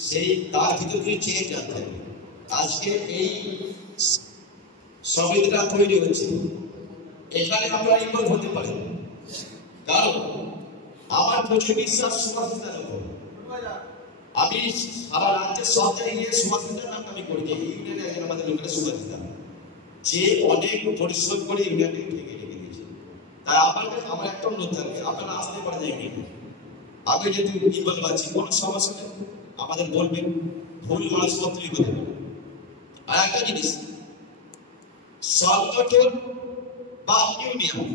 সেই তার ভিতর দিয়ে চেঞ্জ আনতে হবে। আজকে এই সমিতিটা তৈরি হচ্ছে, এখানে আমরা ইনভলভ হতে পারি, কারণ আমার প্রচুর বিশ্বাস সুভাষিতার উপর। আমি সারা রাজ্যের সব জায়গায় গিয়ে সুভাষিতার নাম আমি করি যে ইউনিয়নে একজন আমাদের লোকেরা সুভাষিতা, যে অনেক পরিশ্রম করে ইউনিয়নকে ঠেকে রেখে দিয়েছে। তাই আমার একটা অনুরোধ থাকবে, আপনারা আসতে পারে যায়নি, আমি যেহেতু ইনভলভ আছি, কোনো সমস্যা নেই, আমাদের বলবেন, ভুল মানুষপত্রই হতে পারে। আর একটা জিনিস, সংগঠন বা ইউনিয়ন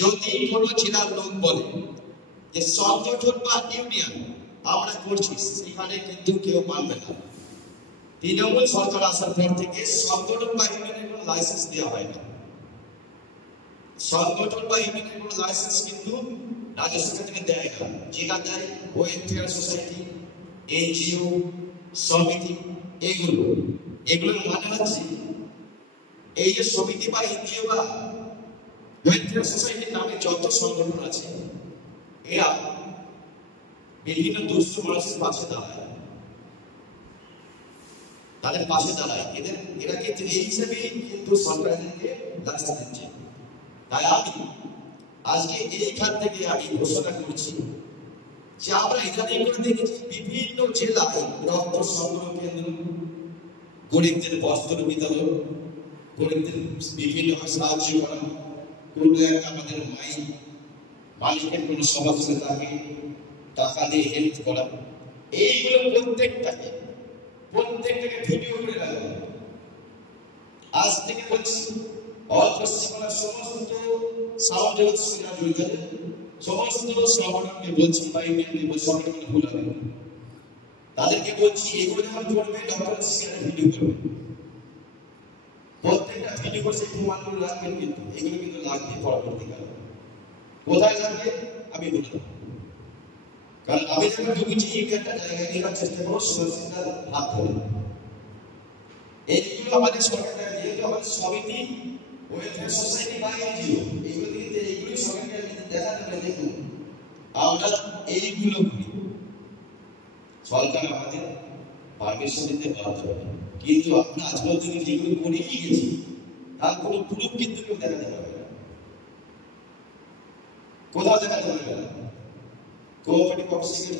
যদি কোনো জেলার লোক বলে যে সংগঠন বা ইউনিয়ন আমরা করছি, সেখানে কিন্তু কেউ মানবে না। তৃণমূল সরকার আসার পর থেকে সংগঠন বা ইউনিয়নের কোনো লাইসেন্স দেওয়া হয় না। সংগঠন বা ইউনিয়নের কোনো লাইসেন্স কিন্তু রাজ্য সরকার থেকে দেয় না, যেটা দেয় ওয়েলফেয়ার সোসাইটি, এনজিও, সমিতি, এগুলোর মানে হচ্ছে এই যে সমিতি বা এনজিও বা ওয়েলফেয়ার সোসাইটির নামে যত সংগঠন আছে, এরা বিভিন্ন দুস্থ মানুষের পাশে দাঁড়ায়, তাদের পাশে দাঁড়ায়, এরা কিন্তু এই হিসেবে কিন্তু সরকারকে লাইসেন্স দিচ্ছে। তাই আমি আজকে এইখান থেকে আমি ঘোষণা করছি যে আমরা ইদানিং করে দেখেছি বিভিন্ন জেলায় রক্ত সংগ্রহ কেন্দ্র, গরিবদের বস্ত্র বিতরণ, গরিবদের বিভিন্নভাবে সাহায্য করা, কোনো একটা আমাদের মালিকের কোনো সমস্যা থাকে টাকা দিয়ে হেল্প করা, এইগুলো প্রত্যেকটাকে ভিডিও করে রাখবো। আজ থেকে বলছি অল পশ্চিমবাংলার সমস্ত সাউন্ড সমস্ত সংগঠনকে বলছি, বা ইউনিয়নকে সংগঠনকে ভুল হবে, তাদেরকে বলছি এগুলো যখন করবে ডক্টর সিআর ভিডিও করবে, প্রত্যেকটা ভিডিও করে সেই প্রমাণগুলো রাখবেন, কিন্তু এগুলো কিন্তু লাগবে পরবর্তীকালে। কোথায় লাগবে আমি বলে দেবো, কারণ আমি যখন ঢুকেছি একটা জায়গায় নেওয়ার চেষ্টা করবো সুরক্ষিতার হাত ধরে। এইগুলো আমাদের সরকার, যেহেতু আমাদের সমিতি, ওয়েলফেয়ার সোসাইটি বা এনজিও, এইগুলো কিন্তু এইগুলোই সরকারকে দেখাতে পারে, দেখুন আমরা এইগুলো করি, সরকার আমাদের পারমিশন দিতে বাধ্য হবে, কিন্তু আমরা আজ পর্যন্ত যেগুলো করেই গেছি তার কোনো প্রুফ কিন্তু কেউ দেখাতে পারবে না, কোথাও দেখাতে পারবে না। কোঅপারেটিভ অফিসে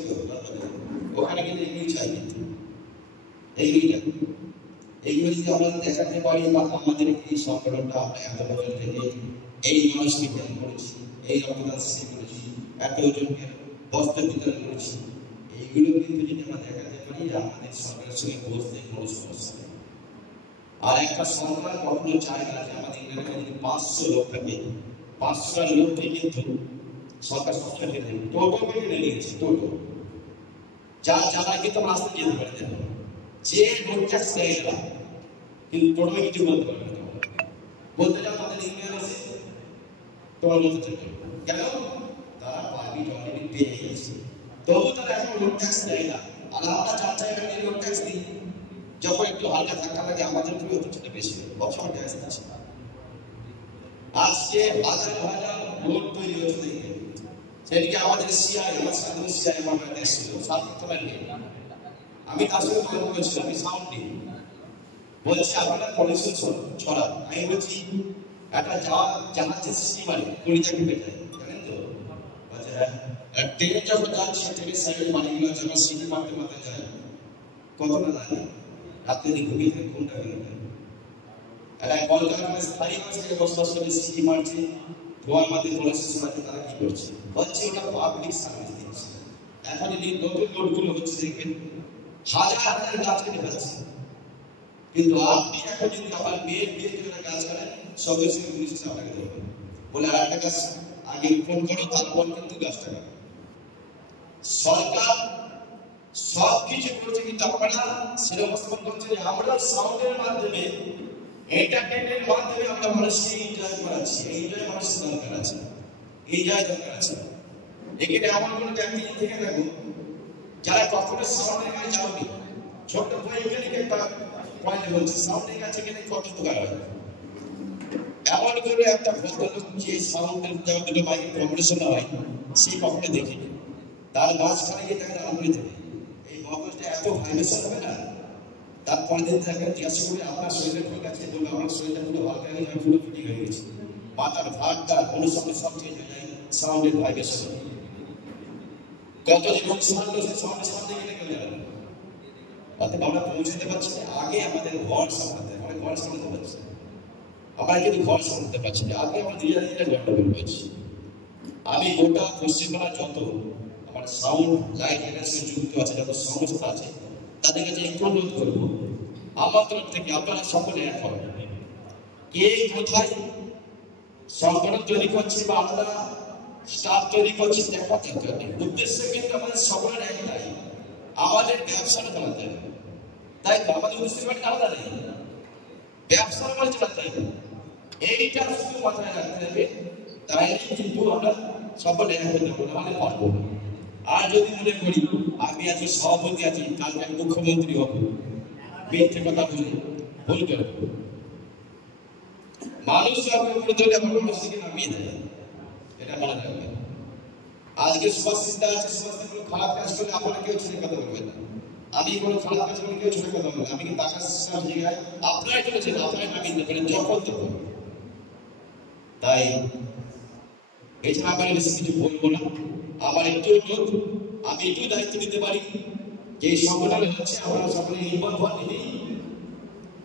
ওখানে কিন্তু এগুলোই চাই, কিন্তু এইগুলো যদি আমরা দেখাতে পারি, বা আমাদের এই সংগঠনটা আমরা এত বছর থেকে এই মানুষকে হেল্প করেছি, এই রক্তদান সৃষ্টি করেছি, এতজনকে বস্ত্র বিতরণ করেছি, এইগুলো কিন্তু যদি আমরা দেখাতে পারি যে আমাদের সরকারের সঙ্গে বসতে কোনো সমস্যা নেই। আর একটা সরকার কখনো চায় না যে আমাদের এখানে যদি 500 লোক থাকে, 500 লোককে কিন্তু সরকার সবসময় কেটে দেবে, টোটো কেটে নিয়েছে, টোটো যারা কিন্তু আমরা আসতে যেতে পারি, দেখো যে রোড ট্যাক্স দেয় না, কিন্তু টোটো কিছু বলতে পারবে না, বলতে যাও তাদের ইউনিয়ন আছে তোমার বলতে চাইবে কেন, তারা পারমিট অলরেডি পেয়ে গেছে, তবু তারা এখন রোড ট্যাক্স দেয় না। আর আমরা চার জায়গায় রোড ট্যাক্স দিই, যখন একটু হালকা ধাক্কা লাগে আমাদের উপরে অতটা বেশি অপশন ট্যাক্স আছে। আজকে হাজার হাজার রোড তৈরি হচ্ছে, সেদিকে আমাদের সিআই, আমার সাধারণ সিআই আমার দেশ ছিল সাততলা নিয়ে, আমি তার সঙ্গে গল্প করছিলাম, আমি সাউন্ড নিই, বলছি আপনারা পলিউশন ছড়া, আমি বলছি একটা জাহাজের স্টিমারে কলিতাকে পেটায়, জানেন তো, ট্রেন যখন যাচ্ছে ট্রেনের সাইডে পানিগুলো যখন সিটি মারতে মারতে যায় কতটা লাগে, রাত্রে ঘুমিয়ে থাকে কোনটা গেল, একটা কলকারখানায় স্থায়ী মানুষকে বসবাস করে সিটি মারছে, ধোয়ার মাঝে পলিউশন ছড়াচ্ছে, তারা কি করছে, হচ্ছে ওটা পাবলিক সার্ভিস দিচ্ছে। এখন নতুন নোটগুলো হচ্ছে দেখবেন হাজার হাজার গাছ কেটে ফেলছে, কিন্তু আপনি এখন যদি আমার মেয়ের যদি গাছ কাটেন সঙ্গে সঙ্গে পুলিশ আপনাকে দেবে, বলে আর একটা গাছ আগে রোপণ করো, তারপর কিন্তু গাছটা কাটো। সরকার সব কিছু করছে, কিন্তু আপনারা সেটা উপস্থাপন করছে যে আমরা সাউন্ডের মাধ্যমে এন্টারটেইনমেন্টের মাধ্যমে আমরা মানুষকে এনজয় করাচ্ছি, এনজয় মানুষের দরকার আছে, এনজয় দরকার আছে। এখানে এমন কোনো ব্যক্তি থেকে থাকো যারা কখনো সাউন্ডের কাছে যাওনি, ছোট্ট বৈজ্ঞানিক একটা পয়েন্ট বলছি, সাউন্ডের কাছে গেলে কত দোকান হয়। এমন করে একটা ভদ্রলোক যে সাউন্ডের জগতে মাইকের কম্পিটিশন হয় সেই কখনো দেখিনি। তার মাঝখানে গিয়ে তাকে দাঁড় করে দেবে, এই মগজটা এত ভাইব্রেশন হবে না। তারপরে দিন তাকে জিজ্ঞাসা করে আপনার শরীরে ঠিক আছে, বলবে আমার শরীরটা পুরো হালকা হয়ে যায়, পুরো ফিটিং হয়ে গেছে। মাথার ভাগটা অনুসঙ্গে সব চেঞ্জ হয়ে যায় সাউন্ডের ভাইব্রেশন। কত যে লোক সাউন্ড সে সাউন্ডের সামনে গেলে কেউ যাবে না। অর্থাৎ আমরা পৌঁছতে পারছি না, আগে আমাদের ঘর সামলাতে, আমরা ঘর সামলাতে পারছি, আমরা কিন্তু ঘর সামলাতে পারছি না, আগে আমরা ধীরে ধীরে গন্ডগোল করছি। আমি গোটা পশ্চিমবাংলা যত আমার সাউন্ড লাইট এর সাথে যুক্ত আছে, যত সংস্থা আছে, তাদের কাছে একটু অনুরোধ করবো, আমার তরফ থেকে আপনারা সকলে এক হন। কে কোথায় সংগঠন তৈরি করছে বা আমরা স্টাফ তৈরি করছি দেখা দরকার নেই। উদ্দেশ্য কিন্তু আমাদের সকলের একটাই, আমাদের ব্যবসাটা চালাতে হবে। তাই তো আমাদের উদ্দেশ্য আলাদা নেই, ব্যবসা আমাদের চালাতে হবে, এইটা শুধু মাথায় রাখতে হবে। তাই কিন্তু আমরা সকলে এক হতে পারবো, আমাদের পারবো। আর যদি মনে করি আমি আজকে সভাপতি আছি, কালকে আমি মুখ্যমন্ত্রী হবো, মিথ্যে কথা বলে ভুল করবো। মানুষ যখন উপরে চলে আমার মানুষকে নামিয়ে দেয়, এটা মনে রাখবেন। আজকে সুভাষিতা আছে, সুভাষিতা কোনো খারাপ কাজ করলে আপনারা কেউ ছেড়ে কথা বলবেন না, আমি কোনো খারাপ কাজ করলে কেউ ছেড়ে কথা বলবেন। আমি কিন্তু টাকা সিস্টেম জায়গায় আপনারাই চলেছেন, আপনারাই নামিয়ে দিতে পারেন যখন তখন। তাই এছাড়া আমি বেশি কিছু বলবো না। আমার একটু অনুরোধ, আমি একটু দায়িত্ব নিতে পারি যে এই সংগঠনে হচ্ছে আমরা সকলে ইনভলভ হন।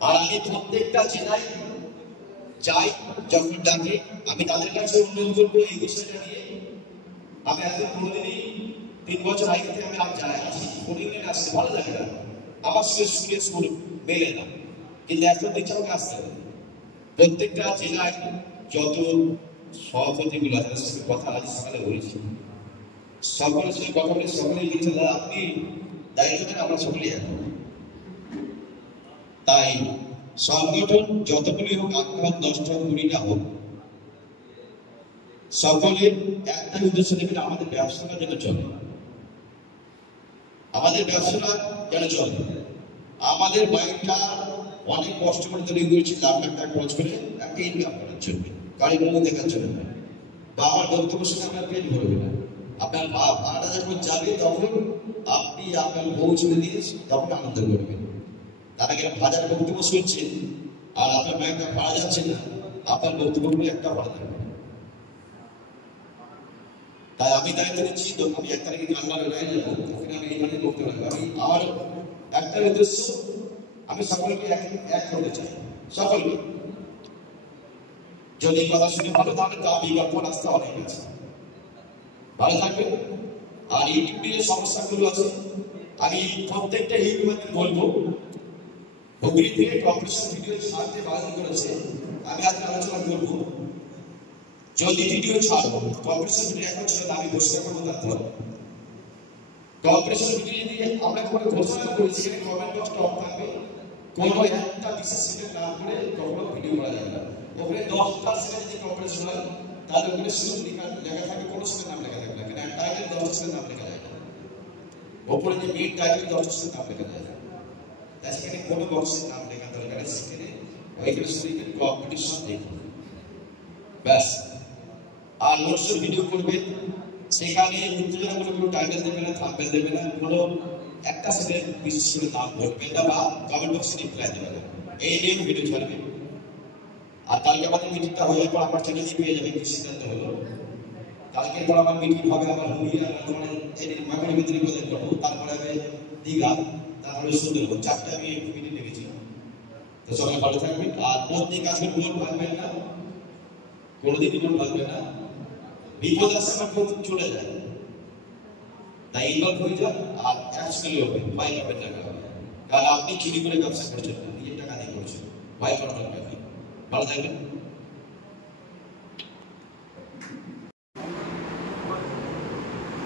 আর আমি প্রত্যেকটা জেলায় যাই, যখন ডাকে আমি তাদের কাছে অনুরোধ করবো এই বিষয়টা নিয়ে। আমি আজকে কোনোদিনই 3 বছর আগে থেকে আমি আর যাই আসি, কোনোদিন আসতে ভালো লাগে না, আমার সঙ্গে স্কুল মেলে না, কিন্তু এখন দেখছি আমাকে আসতে হবে। প্রত্যেকটা জেলায় যত সভাপতিগুলো আছে তাদের সঙ্গে কথা আজ সকালে বলেছি, সকলের সঙ্গে কথা বলে সকলেই বলছে দাদা আপনি দায়িত্ব নেন, আমরা সকলেই এখন। তাই সংগঠন যতগুলি হোক, 8টা হোক, 10টা হোক, 20টা হোক, সকলের একটা উদ্দেশ্য দেবেন, আমাদের ব্যবসাটা যেন চলে, আমাদের ব্যবসাটা যেন চলে। আমাদের বাইকটা অনেক কষ্ট করে তৈরি করেছি, লাখ লাখ টাকা খরচ করে একটা ইনকাম করার জন্য, গাড়ির মধ্যে দেখার জন্য না, বা আমার বক্তব্য শুনে আপনার পেট ভরবে না। আপনার ভাড়াটা যখন যাবে তখন আপনি আপনার বউ ছেড়ে দিয়ে তখন আনন্দ করবেন। তার আগে হাজার বক্তব্য শুনছেন আর আপনার বাইকটা ভাড়া যাচ্ছে না, আপনার বক্তব্যগুলো একটা ভাড়া থাকবে। তাই আমি দায়িত্ব নিচ্ছি, তো আমি 1 তারিখে কান্না লড়াই যাবো, ওখানে আমি এইখানে বক্তব্য রাখবো। আমি আমার একটা উদ্দেশ্য, আমি সকলকে এক করতে চাই, সকলকে। যদি কথা শুনে ভালো তাহলে তা বিকল্প রাস্তা অনেক আছে, ভালো থাকবে। আর ইউটিউবে যে সমস্যাগুলো আছে, আমি প্রত্যেকটা ইউটিউবারকে বলবো, হুগলি থেকে কম্পিটিশন ভিডিও ছাড়তে বারণ করেছে, আমি আজকে আলোচনা করবো। যদি ভিডিও ছাড়বো, কম্পিটিশন ভিডিও এখন ছিল না, আমি ঘোষণা করবো, তারপর কম্পিটিশন ভিডিও যদি আমরা কোনো ঘোষণা করি, সেখানে কমেন্ট বক্সটা অফ থাকবে, কোনো একটা বিশেষ সিলেক্ট না করে কখনো ভিডিও করা যাবে না। ওখানে 10টা সিলেক্ট যদি কম্পিটিশন হয়, তাহলে ওখানে শুধু লেখা থাকবে, কোনো সিলেক্ট নাম লেখা থাকবে না, কারণ টাইটেল 10টা সিলেক্ট নাম লেখা যায় না, ওপরে যে মেইন টাইটেল 10টা সিলেক্ট নাম লেখা যায় না। তাই সেখানে কোনো বক্সের নাম লেখা দরকার নেই, সেখানে ওইখানে শুধু কম্পিটিশন দেখি ব্যাস। আর নোটসের ভিডিও করবে, সেখানে উত্তেজনামূলক কোনো টাইটেল দেবে না, থাম্বনেল দেবে না, কোনো একটা সেকেন্ড বিশেষ করে নাম ভরবেন না, বা কমেন্ট বক্সে রিপ্লাই দেবে না, এই নিয়ে ভিডিও ছাড়বে। আর কালকে আমাদের মিটিংটা হয়ে যাওয়ার পর আমার চ্যানেলই পেয়ে যাবে, কি সিদ্ধান্ত হলো। কালকের পর আমার মিটিং হবে, আমার হুগলি আর বর্ধমানে মাইক্রো ভিতরে বলে করবো, তারপরে হবে দীঘা, তারপরে সুন্দরবন, 4টা আমি মিটিং রেখেছি। তো সবাই ভালো থাকবেন, আর প্রত্যেক কাজে মন ভাঙবেন না, কোনোদিনই মন ভাঙবে না। বিপদ আসে আমার প্রতি চলে যায়, তাই ইনভলভ হয়ে যান, আর একসঙ্গে হবে, ভয় পাবেন না। কারণ আপনি চুরি করে ব্যবসা করছেন, নিজের টাকা দিয়ে করছেন, ভয় করার দরকার নেই। ভালো থাকবেন।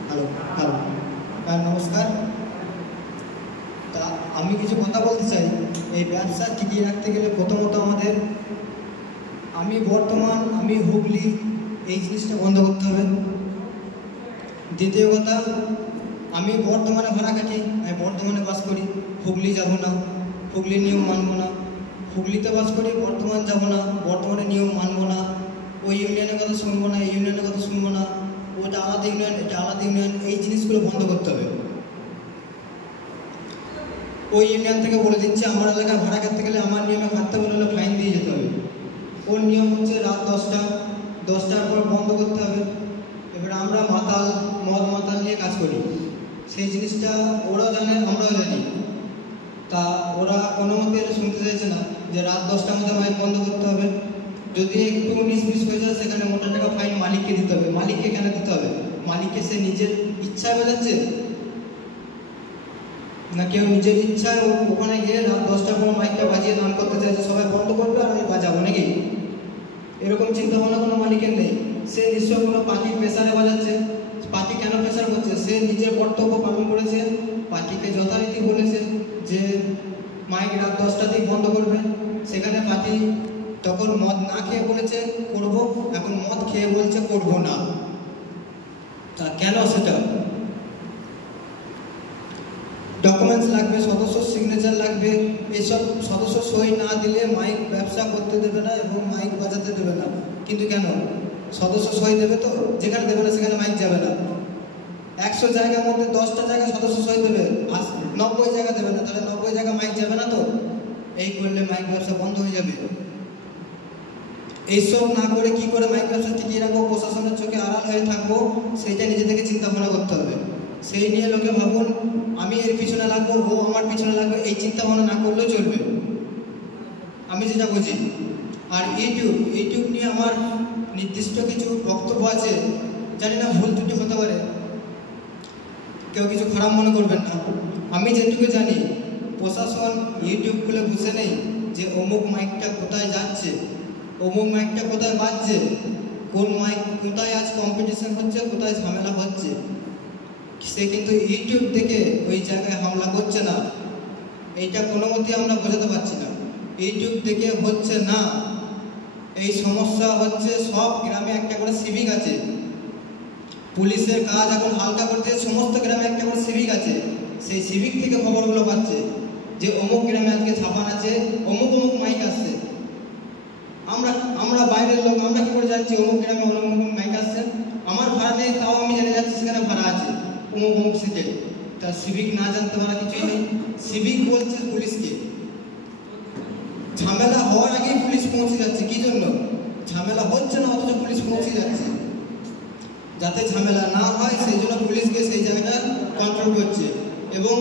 হ্যালো হ্যালো, নমস্কার। তা আমি কিছু কথা বলতে চাই। এই ব্যবসা টিকিয়ে রাখতে গেলে প্রথমত আমি হুগলি, এই জিনিসটা বন্ধ করতে হবে। দ্বিতীয় কথা, আমি বর্ধমানে ভাড়া কাটি, আমি বর্ধমানে বাস করি, হুগলি যাব না, হুগলির নিয়ম মানব না। হুগলিতে বাস করি, বর্ধমান যাব না, বর্ধমানের নিয়ম মানব না। ওই ইউনিয়নের কথা শুনবো না, এই ইউনিয়নের কথা শুনবো না, ওটা আলাদা ইউনিয়ন, এটা আলাদা ইউনিয়ন। এই জিনিসগুলো বন্ধ করতে হবে। ওই ইউনিয়ন থেকে বলে দিচ্ছে আমার এলাকায় ভাড়া কাটতে গেলে আমার নিয়মে কাটতে বললে ফাইন দিয়ে যেতে হবে। ওর নিয়ম হচ্ছে রাত 10টার পর বন্ধ করতে হবে। এবার আমরা মদ মাতাল নিয়ে কাজ করি, সেই জিনিসটা ওরাও জানে, আমরাও জানি। তা ওরা কোনো মতে শুনতে চাইছে না যে রাত 10টার মধ্যে মাইক বন্ধ করতে হবে। যদি একটু 19-20 হয়ে যায়, সেখানে মোটা টাকা ফাইন মালিককে দিতে হবে। মালিককে কেন দিতে হবে? মালিককে সে নিজের ইচ্ছায় বাজাচ্ছে না কেউ নিজের ইচ্ছায় ওখানে গিয়ে রাত 10টার পর মাইকটা বাজিয়ে দান করতে চাইছে, সবাই বন্ধ করবে আর আমি বাজাবো নাকি? এরকম চিন্তা ভাবনা কোনো মালিকের নেই। সে নিশ্চয় কোনো পার্টির প্রেসারে বাজাচ্ছে। পার্টি কেন প্রেসার করছে? সে নিজের কর্তব্য পালন করেছে, পার্টিকে যথারীতি বলেছে যে মাইক রাত 10টাতেই বন্ধ করবে। সেখানে পার্টি তখন মদ না খেয়ে বলেছে করব, এখন মদ খেয়ে বলছে করব না। তা কেন? সেটা ডকুমেন্টস লাগবে, সদস্য সিগনেচার লাগবে। এইসব সদস্য সই না দিলে মাইক ব্যবসা করতে দেবে না এবং মাইক বাজাতে দেবে না। কিন্তু কেন? সদস্য সই দেবে তো, যেখানে দেবে না সেখানে মাইক যাবে না। 100 জায়গার মধ্যে 10টা জায়গায় সদস্য সই দেবে, 90 জায়গা দেবে না, তাহলে 90 জায়গা মাইক যাবে না তো? এই করলে মাইক ব্যবসা বন্ধ হয়ে যাবে। এইসব না করে কি করে মাইক ব্যবসা টিকিয়ে রাখবো, প্রশাসনের চোখে আড়াল হয়ে থাকবো, সেইটা নিজে থেকে চিন্তা ভাবনা করতে হবে। সেই নিয়ে লোকে ভাবুন আমি এর পিছনে লাগবো, ও আমার পিছনে লাগবে, এই চিন্তা ভাবনা না করলেও চলবে, আমি যেটা বুঝি। আর ইউটিউব নিয়ে আমার নির্দিষ্ট কিছু বক্তব্য আছে, জানি না ভুল ত্রুটি হতে পারে, কেউ কিছু খারাপ মনে করবেন না। আমি যেটুকু জানি, প্রশাসন ইউটিউব খুলে বসে নেই যে অমুক মাইকটা কোথায় যাচ্ছে, অমুক মাইকটা কোথায় বাজছে, কোন মাইক কোথায় আজ কম্পিটিশন হচ্ছে, কোথায় ঝামেলা হচ্ছে। সে কিন্তু ইউটিউব থেকে ওই জায়গায় হামলা করছে না। এইটা কোনো মতেই আমরা বোঝাতে পারছি না। ইউটিউব থেকে হচ্ছে না, এই সমস্যা হচ্ছে সব গ্রামে একটা করে সিভিক আছে। পুলিশের কাজ এখন হালকা করতে সমস্ত গ্রামে একটা করে সিভিক আছে। সেই সিভিক থেকে খবরগুলো পাচ্ছে যে অমুক গ্রামে আজকে ছাপান আছে, অমুক মাইক আসছে। আমরা বাইরের লোক, আমরা কি করে যাচ্ছি অমুক গ্রামে অমুক মাইক আসছে? আমার ভাড়া নেই, তাও আমি জেনে যাচ্ছি সেখানে ভাড়া আছে অমুক সিটে। তার সিভিক না জানতে পারা কিছুই নেই। সিভিক বলছে পুলিশকে, ঝামেলা হওয়ার আগেই পুলিশ পৌঁছে যাচ্ছে। কি জন্য? ঝামেলা হচ্ছে না অথচ পুলিশ পৌঁছে যাচ্ছে। যাতে ঝামেলা না হয় সেই জন্য পুলিশকে সেই জায়গাটা কন্ট্রোল করছে এবং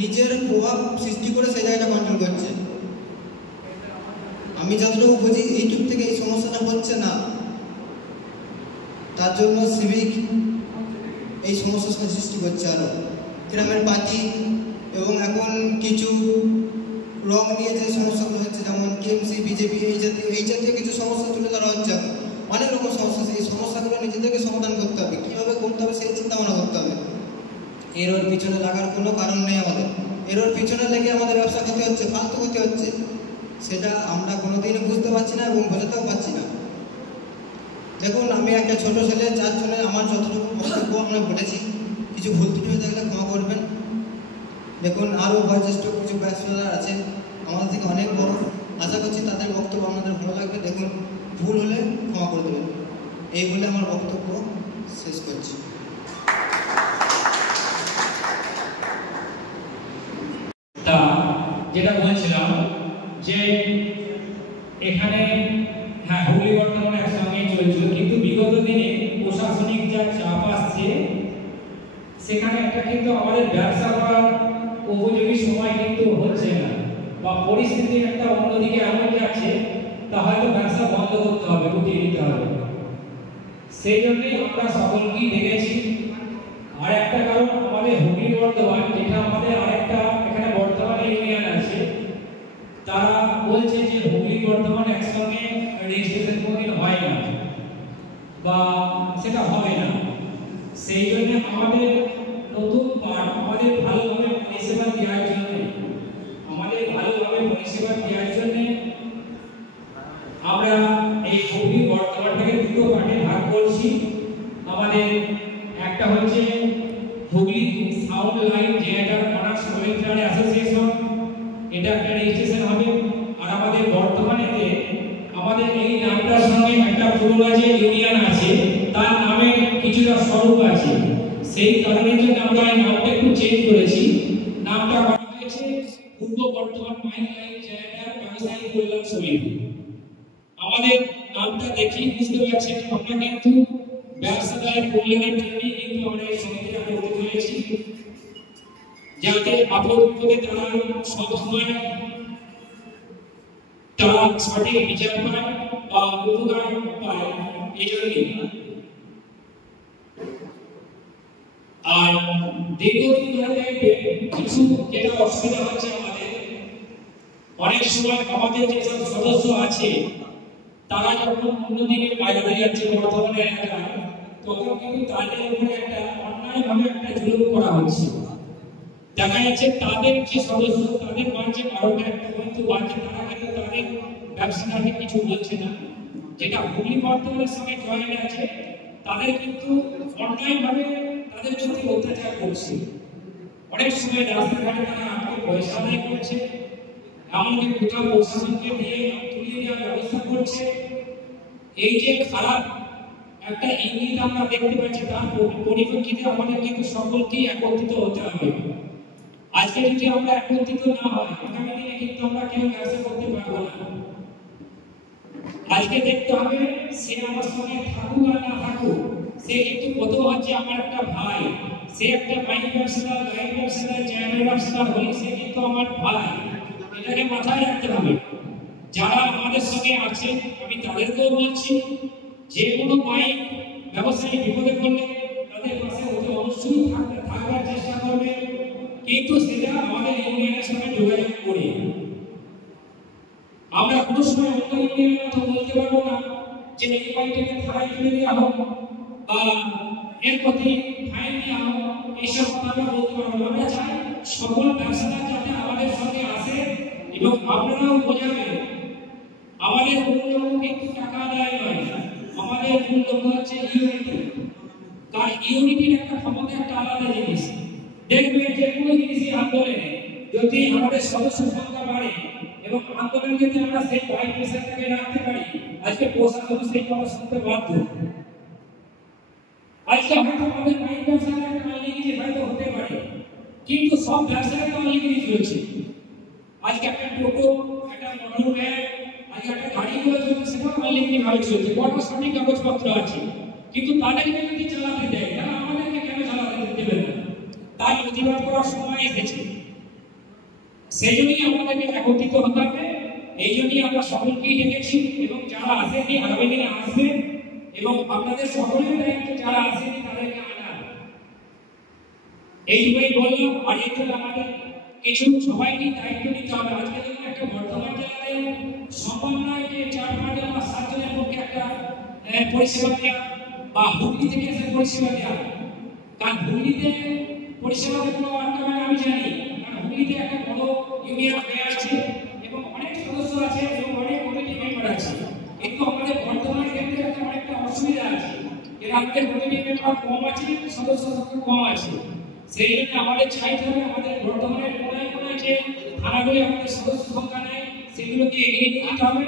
নিজের প্রভাব সৃষ্টি করে সেই জায়গাটা কন্ট্রোল করছে। আমি যতটুকু বুঝি ইউটিউব থেকে এই সমস্যাটা হচ্ছে না, তার জন্য সিভিক এই সমস্যার সৃষ্টি করছে। আরও গ্রামের পার্টি এবং এখন কিছু রং নিয়ে যে সমস্যাগুলো হচ্ছে, যেমন টিএমসি, বিজেপি, এই জাতীয় কিছু সমস্যা তুলে ধরা হচ্ছে। অনেক রকম সমস্যা, সেই সমস্যাগুলো নিজেদেরকে সমাধান করতে হবে। কীভাবে করতে হবে সেই চিন্তা ভাবনা করতে হবে। এর পিছনে লাগার কোনো কারণ নেই আমাদের। এর পিছনে লেগে আমাদের ব্যবসা ক্ষতি হচ্ছে, ফালতু ক্ষতি হচ্ছে, সেটা আমরা কোনোদিনও বুঝতে পারছি না এবং বোঝাতেও পারছি না। দেখুন, আমি একটা ছোট ছেলে, যার জন্য আমার যতটুকু বক্তব্য আমরা বলেছি, কিছু ভুল ত্রুটি হয়ে থাকলে ক্ষমা করবেন। দেখুন, আরও বয়োজ্যেষ্ঠ কিছু ব্যবসাদার আছে আমাদের থেকে অনেক বড়, আশা করছি তাদের বক্তব্য আপনাদের ভালো লাগবে। দেখুন, ভুল হলে ক্ষমা করে দেবেন। এই বলে আমার বক্তব্য শেষ করছি। তা যেটা বলছিলাম যে এখানে হ্যাঁ হুগলি বর্তমানে একসঙ্গে চলছিল, কিন্তু বিগত দিনে প্রশাসনিক যা চাপ আসছে সেখানে একটা কিন্তু আমাদের ব্যবসা করার উপযোগী সময় কিন্তু হচ্ছে না, বা পরিস্থিতি একটা অন্যদিকে এমন যাচ্ছে তা হয়তো ব্যবসা বন্ধ করতে হবে, উঠিয়ে দিতে হবে। সেই জন্যই আমরা সকলকেই দেখেছি। আর একটা কারণ, আমাদের হুগলি বর্ধমান, যেটা আমাদের আরেকটা এখানে বর্তমানে ইউনিয়ন আছে, তারা বলছে যে হুগলি বর্ধমান একসঙ্গে রেজিস্ট্রেশন কোনোদিন হয় না বা সেটা হবে না। সেই জন্য আমাদের নতুন পার্ট, আমাদের ভালোভাবে পরিষেবা দেওয়ার জন্য আমাদের ভালোভাবে পরিষেবা দেওয়ার জন্য আমরা এই হুগলি বর্তমানটাকে দুটো পার্টে ভাগ করছি। আমাদের একটা হচ্ছে Hooghly sound line generator honours welfare association, এটা একটা রেজিস্ট্রেশন হবে। আর আমাদের বর্তমানে আমাদের এই নামটার সঙ্গে একটা পুরোনো যে ইউনিয়ন আছে তার নামে কিছুটা স্বরূপ আছে, সেই কারণের জন্য আমরা এই নামটা একটু চেঞ্জ করেছি। নামটা করা হয়েছে পূর্ব বর্ধমান মাইন লাইন জেনারেটর ব্যবসায়ী কল্যাণ সমিতি। আমাদের নামটা দেখেই বুঝতে পারছেন আমরা কিন্তু ব্যবসাদার কল্যাণের জন্য কিন্তু আমরা এই সমিতিটা করতে চলেছি, যাতে আপদ বিপদে তারা সবসময় তারা সঠিক বিচার পায় বা উপকার পায়, এই জন্যই। আর দীর্ঘদিন ধরে দেখবে কিছু যেটা অসুবিধা হচ্ছে আমাদের, অনেক সময় আমাদের যেসব সদস্য আছে তারা যখন অন্যদিকে বাইরে যাচ্ছে বর্তমানে এলাকায়, তখন কিন্তু তাদের উপরে একটা অন্যায়ভাবে একটা জুলুম করা হচ্ছে। দেখা যাচ্ছে তাদের যে সদস্য তাদের মাঝে 12টা একটা কিন্তু বাড়ছে, তারা কিন্তু তাদের ব্যবসাটাকে কিছু বলছে না। যেটা হুগলি বর্তমানের সঙ্গে জয়েন্ট আছে তাদের কিন্তু অন্যায়ভাবে তাদের প্রতি অত্যাচার করছে। অনেক সময় রাস্তাঘাটে তারা আটকে পয়সা আদায় করছে, এমনকি কোথাও প্রশাসনকে দিয়ে তুলিয়ে দেওয়ার ব্যবস্থা করছে। এই যে খারাপ একটা ইঙ্গিত আমরা দেখতে পাচ্ছি, তার পরিপ্রেক্ষিতে আমাদের কিন্তু সকলকেই একত্রিত হতে হবে। আজকে যদি আমরা একত্রিত না হয়, আগামী দিনে কিন্তু আমরা কেউ ব্যবসা করতে পারবো না। আজকে দেখতে হবে সে আমার সঙ্গে থাকুক আর না থাকুক, সে কিন্তু কত হচ্ছে আমার একটা ভাই, সে একটা বাইক ব্যবসাদার, গাড়ি ব্যবসাদার, জায়গার ব্যবসাদার হলে সে কিন্তু আমার ভাই। এটাকে মাথায় রাখতে হবে। যারা আমাদের সঙ্গে আছে আমি তাদেরকেও বলছি, যে কোনো বাইক ব্যবসায়ী বিপদে পড়লে তাদের পাশে অতি অবশ্যই থাকবার চেষ্টা করবে, কিন্তু সেটা আমাদের ইউনিয়নের সঙ্গে যোগাযোগ করে। আমরা কোনো সময় অন্য ইউনিয়নের কথা বলতে পারবো না যে এই বাইকটাকে থানায় তুলে দেওয়া হোক বা এর প্রতি ফাইন দেওয়া হোক, এইসব কথা আমরা বলতে পারবো না। আমরা চাই সকল ব্যবসাদার যাতে আমাদের সঙ্গে আসে এবং আপনারাও বোঝাবেন আমাদের মূল লক্ষ্য কিন্তু টাকা আদায় নয়, আমাদের মূল লক্ষ্য হচ্ছে ইউনিটি। কারণ ইউনিটির একটা ক্ষমতা একটা আলাদা জিনিস। দেখবেন যে কোনো জিনিসই আন্দোলনে যদি আমাদের সদস্য সংখ্যা বাড়ে এবং আন্দোলন যদি আমরা সেই ভাই পেশাটাকে রাখতে পারি, আজকে প্রশাসন সেই কথা শুনতে বাধ্য। আজকে হয়তো আমাদের ভাই ব্যবসার একটা অনলাইনে হয়তো হতে পারে, কিন্তু সব ব্যবসায় তো অনলাইনে চলছে। আজকে একটা টোটো, একটা মোটর ভ্যান, আজকে একটা গাড়িগুলো চলছে, সেটাও অনলাইনে ভাবে চলছে। বড় সঠিক কাগজপত্র আছে, কিন্তু তাদেরকে যদি চালাতে দেয়, তারা আমাদেরকে কেন চালাতে দেবে না? তার প্রতিবাদ করার সময় এসেছে। সেই জন্যই আমাদেরকে একত্রিত হতে হবে। এই জন্যই আমরা সকলকেই ডেকেছি এবং যারা আসেনি আগামী দিনে আসবে এবং আপনাদের সকলের দায়িত্ব যারা আসেনি তাদেরকে আনা। এইটুকুই বললাম। আর এই জন্য আমাদের কিছু সবাইকে দায়িত্ব নিতে হবে। আজকে যেমন একটা বর্ধমান জেলাতে সম্ভব নয় যে 4-5 জন বা 7 জনের পক্ষে একটা পরিষেবা দেওয়া বা হুগলি থেকে এসে পরিষেবা দেওয়া। কারণ হুগলিতে পরিষেবা দেওয়া আমি জানি, কারণ হুগলিতে একটা বড় ইউনিয়ন হয়ে আছে এবং অনেক সদস্য আছে এবং অনেক কমিটি মেম্বার আছে। কিন্তু আমাদের বর্তমানে ক্ষেত্রে একটা অসুবিধা আছে, এর আমাদের কমিটি মেম্বার কম আছে, সদস্য সংখ্যা কম আছে। সেই জন্য আমাদের চাইতে হবে আমাদের বর্তমানের কোনায় কোনায় যে থানাগুলি আমাদের সদস্য সংখ্যা নেই সেগুলোকে এগিয়ে নিয়ে যেতে হবে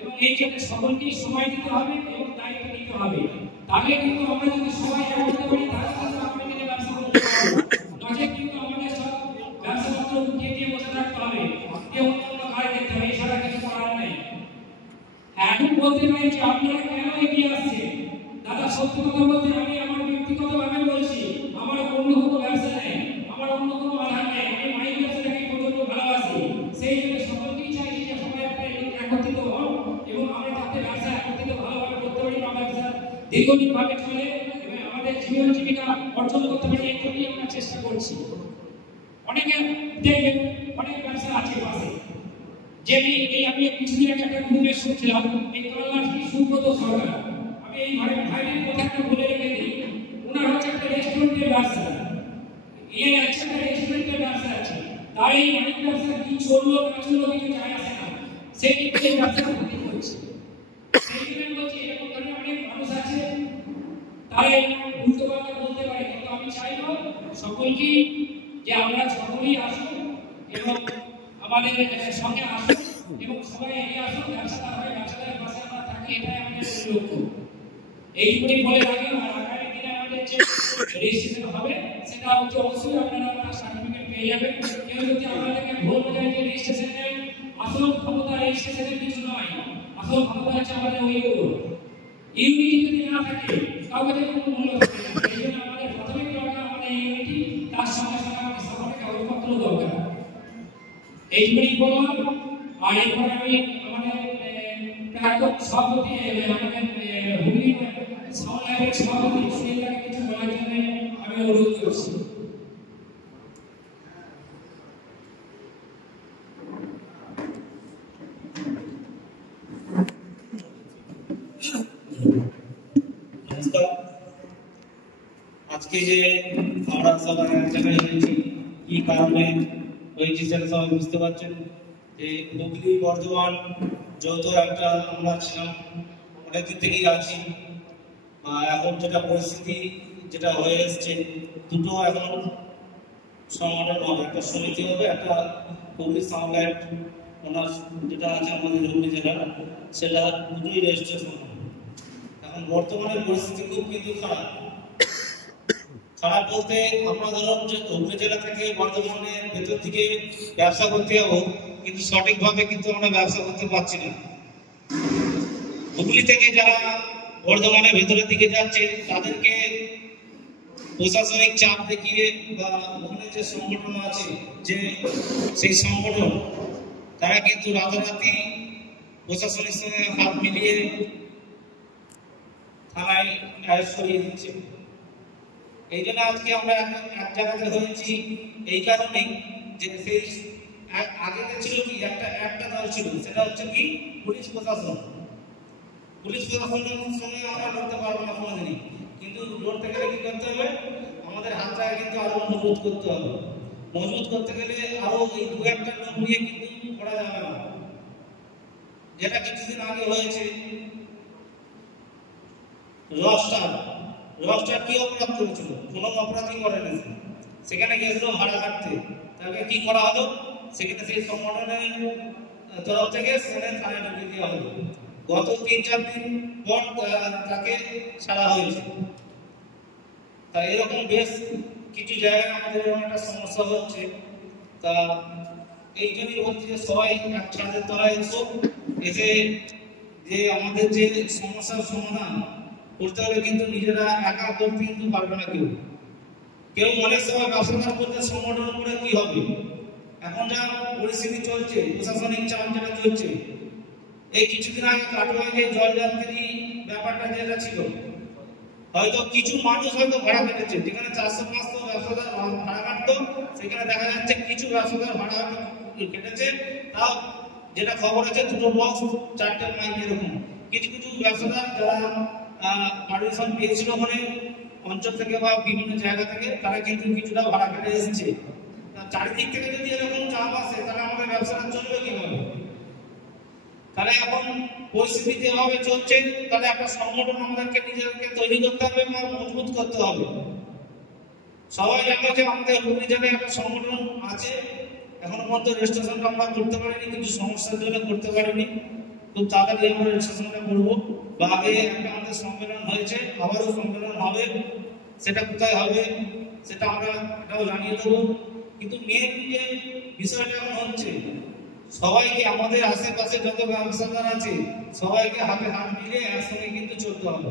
এবং এই জন্য সকলকেই সময় দিতে হবে এবং দায়িত্ব নিতে হবে। তাহলে কিন্তু আমরা যদি সবাই এক হতে পারি তাহলে কিন্তু আমরা দিনে ব্যবসা করতে পারবো। নচেত কিন্তু আমাদের সব ব্যবসাপত্র উঠিয়ে দিয়ে বসে থাকতে হবে, কেউ অন্য কাজ দেখতে হবে, এছাড়া কিছু করার নেই। এখন বলতে পারি যে আপনারা কেন এগিয়ে আসছে? দাদা সত্যি কথা বলতে আমি আমার ব্যক্তিগতভাবে বলছি, আমার অন্য কোনো ব্যবসা নেই, আমার অন্য কোনো আধার নেই, আমি মাইক ব্যবসাটাকে প্রচন্ড ভালোবাসি। সেই জন্য সকলকেই চাইছি যে সবাই একটা একত্রিত হন এবং আমরা যাতে ব্যবসা একত্রিত ভালোভাবে করতে পারি, বা ব্যবসা দীর্ঘদিনভাবে চলে এবং আমাদের জীবন জীবিকা অর্জন করতে পারি, এই জন্যই আমরা চেষ্টা করছি। অনেকে দেখবেন অনেক ব্যবসা আছে পাশে, যেমনি এই আমি কিছুদিন আগে একটা গ্রুপে শুনছিলাম এই কল্যাণী সুব্রত সরকার, আমি এই ভাইয়ের কথাটা বলে রেখে দিই। ওনার হচ্ছে একটা রেস্টুরেন্টের ব্যবসা, আছে একটা রেস্টুরেন্টের ব্যবসা আছে। তার এই মাইক ব্যবসা কি চললো না চললো কিছু যায় আসে না, সেই ব্যবসা ক্ষতি করছে। সেই জন্য বলছি এরকম ধরনের অনেক মানুষ আছে, তারা উল্টো পাল্টা বলতে পারে, কিন্তু আমি চাইবো সকলকে যে আমরা সকলেই আসুন এবং আমাদের সঙ্গে আসুন এবং সবাই এগিয়ে আসুন, ব্যবসাদার হয় ব্যবসাদারের পাশে আমরা থাকি, এটাই আমাদের লক্ষ্য। এইগুলি বলে রাখি। আর আগামী দিনে আমাদের যে রেজিস্ট্রেশন হবে সেটা হচ্ছে অবশ্যই আপনারা তার সার্টিফিকেট পেয়ে যাবেন। কেউ যদি আপনাদেরকে ভুল বোঝায় যে রেজিস্ট্রেশনের আসল ক্ষমতা রেজিস্ট্রেশনের কিছু নয়, আসল ক্ষমতা হচ্ছে আমাদের ওইগুলো। ইউনিটি যদি না থাকে কাউকে কোনো মূল্য থাকে না। এই জন্য আমাদের প্রাথমিক দরকার আমাদের ইউনিটি, তার সঙ্গে সঙ্গে আমাদের সকলের কাগজপত্র দরকার। এইগুলি বললাম। আর এরপরে আমি আমাদের প্রাক্তন সভাপতি আমাদের হুগলি সাউন্ডের সভাপতি সুনীলদাকে কিছু বলার জন্য আমি অনুরোধ করছি। নমস্কার। আজকে যে আমরা সবাই এক জায়গায় হয়েছি, কি কারণে হয়েছি সেটা সবাই বুঝতে পারছেন। যে হুগলি বর্ধমান যৌথ একটা আমরা ছিলাম, অনেকদিন থেকেই আছি। এখন যেটা পরিস্থিতি যেটা হয়ে এসছে, দুটো এখন সংগঠন হবে, একটা সমিতি হবে, একটা হুগলি সাউন্ডলাইট ওনার যেটা আছে আমাদের হুগলি জেলার, সেটা দুটোই রেজিস্ট্রেশন। এখন বর্তমানে পরিস্থিতি খুব কিন্তু খারাপ। খারাপ বলতে আমরা ধরুন যে হুগলি জেলা থেকে বর্ধমানের ভেতর থেকে ব্যবসা করতে যাবো, কিন্তু সঠিকভাবে কিন্তু আমরা ব্যবসা করতে পারছি না। হুগলি থেকে যারা বর্ধমানের ভেতরের দিকে যাচ্ছে তাদেরকে প্রশাসনিক চাপ দেখিয়ে বা ওখানে যে সংগঠন আছে যে সেই সংগঠন, তারা কিন্তু রাতারাতি প্রশাসনের সঙ্গে হাত মিলিয়ে থানায় অ্যারেস্ট করিয়ে দিচ্ছে। এই জন্য আজকে আমরা এক জায়গাতে হয়েছি এই কারণেই যে সেই আগেতে ছিল কি একটা দল ছিল, সেটা হচ্ছে কি পুলিশ প্রশাসন। পুলিশ প্রশাসনের সঙ্গে আমরা লড়তে পারবো না কোনোদিনই, কিন্তু লড়তে গেলে কি করতে হবে, আমাদের হাতটাকে কিন্তু আরো মজবুত করতে হবে। মজবুত করতে গেলে আরো এই দু একটা লোক নিয়ে কিন্তু করা যাবে না। যেটা কিছুদিন আগে হয়েছে রকস্টার কি অপরাধ করেছিল? কোনো অপরাধই করেনি, সেখানে গেছিল ভাড়া কাটতে। তাকে কি করা হলো, সেখানে সেই সংগঠনের তরফ থেকে সেখানে থানায় ঢুকিয়ে দেওয়া হলো। গত 3-4 দিন পর তাকে ছাড়া হয়েছে। তা এরকম বেশ কিছু জায়গায় আমাদের একটা সমস্যা হচ্ছে। তা এই জন্যই বলছি যে সবাই এক ছাদের তলায় এসে যে আমাদের যে সমস্যার সমাধান করতে হলে কিন্তু নিজেরা একা করতে কিন্তু পারবে না কেউ মনের সময় ব্যবসাদার করতে সংগঠন করে কি হবে। এখন যা পরিস্থিতি চলছে, প্রশাসনিক চাপ যেটা চলছে, এই কিছুদিন আগে কাটোয়ায় যে জলযাত্রী ব্যাপারটা যেটা ছিল, হয়তো কিছু মানুষ হয়তো ভাড়া কেটেছে, যেখানে 400-500 ব্যবসাদার ভাড়া কাটতো, সেখানে দেখা যাচ্ছে কিছু ব্যবসাদার ভাড়া কেটেছে। তাও যেটা খবর আছে 2টো বক্স 4টে মাইক এরকম কিছু কিছু ব্যবসাদার যারা পারমিশন পেয়েছিল মানে অঞ্চল থেকে বা বিভিন্ন জায়গা থেকে, তারা কিন্তু কিছুটা ভাড়া কেটে এসেছে। চারিদিক থেকে যদি এরকম চাপ আসে তাহলে আমাদের ব্যবসাটা চলবে কিভাবে? তাহলে এখন পরিস্থিতি যেভাবে চলছে, তাহলে একটা সংগঠন আমাদেরকে নিজেদেরকে তৈরি করতে হবে বা মজবুত করতে হবে। সবাই জানে যে আমাদের হুগলি জেলায় একটা সংগঠন আছে, এখনো পর্যন্ত রেজিস্ট্রেশনটা আমরা করতে পারিনি, কিছু সমস্যার জন্য করতে পারিনি। খুব তাড়াতাড়ি আমরা রেজিস্ট্রেশনটা করবো। বা আগে একটা আমাদের সম্মেলন হয়েছে, আবারও সম্মেলন হবে, সেটা কোথায় হবে সেটা আমরা এটাও জানিয়ে দেবো। কিন্তু মেন যে বিষয়টা এখন হচ্ছে, সবাইকে আমাদের আশেপাশে যত ব্যবসাদার আছে সবাইকে হাতে হাত মিলিয়ে একসঙ্গে কিন্তু চলতে হবে।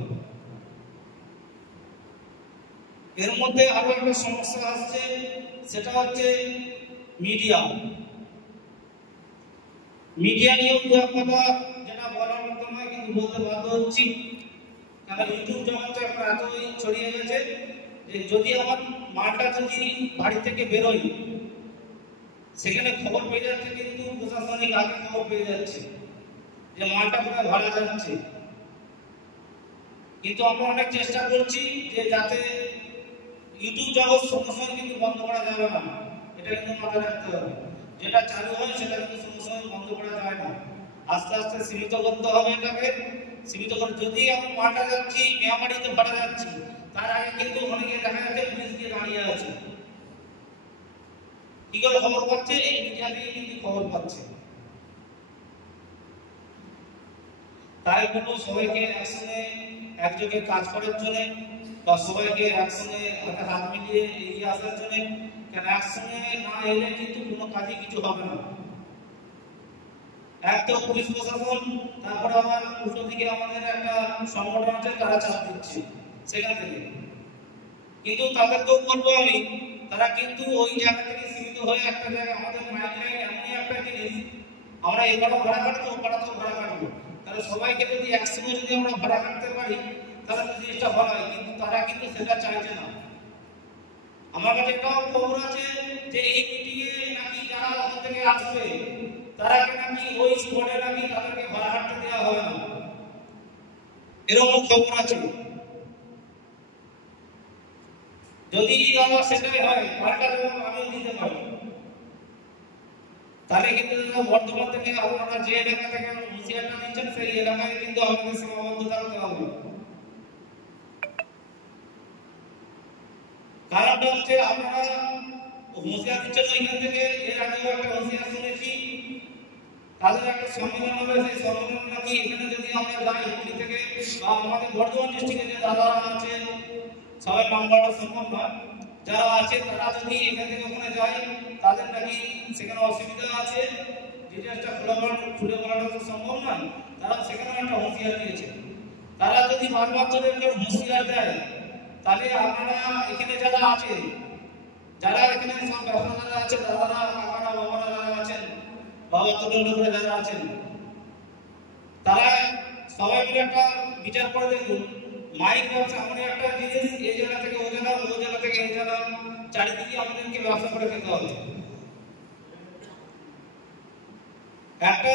এর মধ্যে আরো একটা সমস্যা আসছে, সেটা হচ্ছে মিডিয়া নিয়েও দু এক কথা যেটা বলার মতো নয়, কিন্তু বলতে বাধ্য হচ্ছি। কারণ ইউটিউব জগৎটা এখন এতই ছড়িয়ে গেছে যে যদি আমার মালটা যদি বাড়ি থেকে বেরোয়, সেখানে খবর পেয়ে যাচ্ছে, কিন্তু প্রশাসনিক আগে খবর পেয়ে যাচ্ছে যে মালটা কোথায় ভাড়া যাচ্ছে। কিন্তু আমরা অনেক চেষ্টা করছি যে যাতে ইউটিউব জগৎ সঙ্গে সঙ্গে কিন্তু বন্ধ করা যাবে না, এটা কিন্তু মাথায় রাখতে হবে। যেটা চালু হয় সেটা কিন্তু সঙ্গে সঙ্গে বন্ধ করা যায় না, আস্তে আস্তে সীমিত করতে হবে এটাকে। সীমিত করে যদি আমি মাঠে যাচ্ছি, মেয়ামারিতে ভাড়া যাচ্ছি, তার আগে কিন্তু অনেকে দেখা যাচ্ছে পুলিশ দিয়ে দাঁড়িয়ে আছে। কি করে খবর পাচ্ছে? এই মিডিয়া থেকে কিন্তু খবর পাচ্ছে। তাই বলবো সবাইকে একসঙ্গে একযোগে কাজ করার জন্য, বা সবাইকে একসঙ্গে একটা হাত মিলিয়ে এগিয়ে আসার জন্য। কেন একসঙ্গে না এলে কিন্তু কোনো কাজই কিছু হবে না। এক তো পুলিশ প্রশাসন, তারপরে আবার উল্টো দিকে আমাদের একটা সংগঠন আছে, তারা চাপ দিচ্ছে সেখান থেকে। কিন্তু তাদেরকেও বলবো আমি, তারা কিন্তু ওই জায়গা থেকে সীমিত হয়ে একটা জায়গায়, আমাদের মাইন্ড লাইন এমনই একটা জিনিস, আমরা এবারও ভাড়া কাটবো, ওপাড়াতেও ভাড়া কাটবো। তাহলে সবাইকে যদি একসঙ্গে যদি আমরা ভাড়া কাটতে পারি তাহলে তো জিনিসটা ভালো হয়। কিন্তু তারা কিন্তু সেটা চাইছে না। আমার কাছে এটাও খবর আছে যে এই মিটিংয়ে নাকি যারা ওখান থেকে আসবে তারা নাকি ওই স্পটে নাকি তাদেরকে ভাড়া কাটতে দেওয়া হবে না, এরকম খবর আছে। যদি আমার সেটাই হয়, পাল্টা জবাব আমিও দিতে পারি। তাহলে কিন্তু বর্তমান থেকে আপনারা যে এলাকা থেকে হুঁশিয়ারটা নিচ্ছেন সেই এলাকায় কিন্তু আমাদের সীমাবদ্ধ থাকতে হবে। কারণটা হচ্ছে আপনারা হুঁশিয়ার দিচ্ছেন ওইখান থেকে, এর আগেও একটা হুঁশিয়ার শুনেছি, তাদের একটা সম্মেলন হবে, সেই সম্মেলন নাকি এখানে যদি আমরা যাই হুগলি থেকে বা আমাদের বর্ধমান ডিস্ট্রিক্টে যে দাদারা আছে, সবাই নাম বলা সম্ভব না, যারা আছে তারা যদি এখান থেকে ওখানে যায় তাদের নাকি সেখানে অসুবিধা আছে, ডিটেলসটা খুলে বলাটা তো সম্ভব নয়। তারা সেখানে একটা হুঁশিয়ার দিয়েছে। তারা যদি বারবার ধরে একটা হুঁশিয়ার দেয় তাহলে আপনারা এখানে যারা আছে, যারা এখানে সব ব্যবসাদাররা আছে, দাদারা, কাকারা, বাবারা যারা আছেন, বাবা তোদের লোকরা যারা আছেন, তারা সবাই মিলে একটা বিচার করে দেখুন। মাইক ব্যবসা এমন একটা জিনিস, এই জায়গা থেকে ও জায়গা, ও জায়গা থেকে এই জায়গা, চারিদিকে আমাদেরকে ব্যবসা করে খেতে হবে। একটা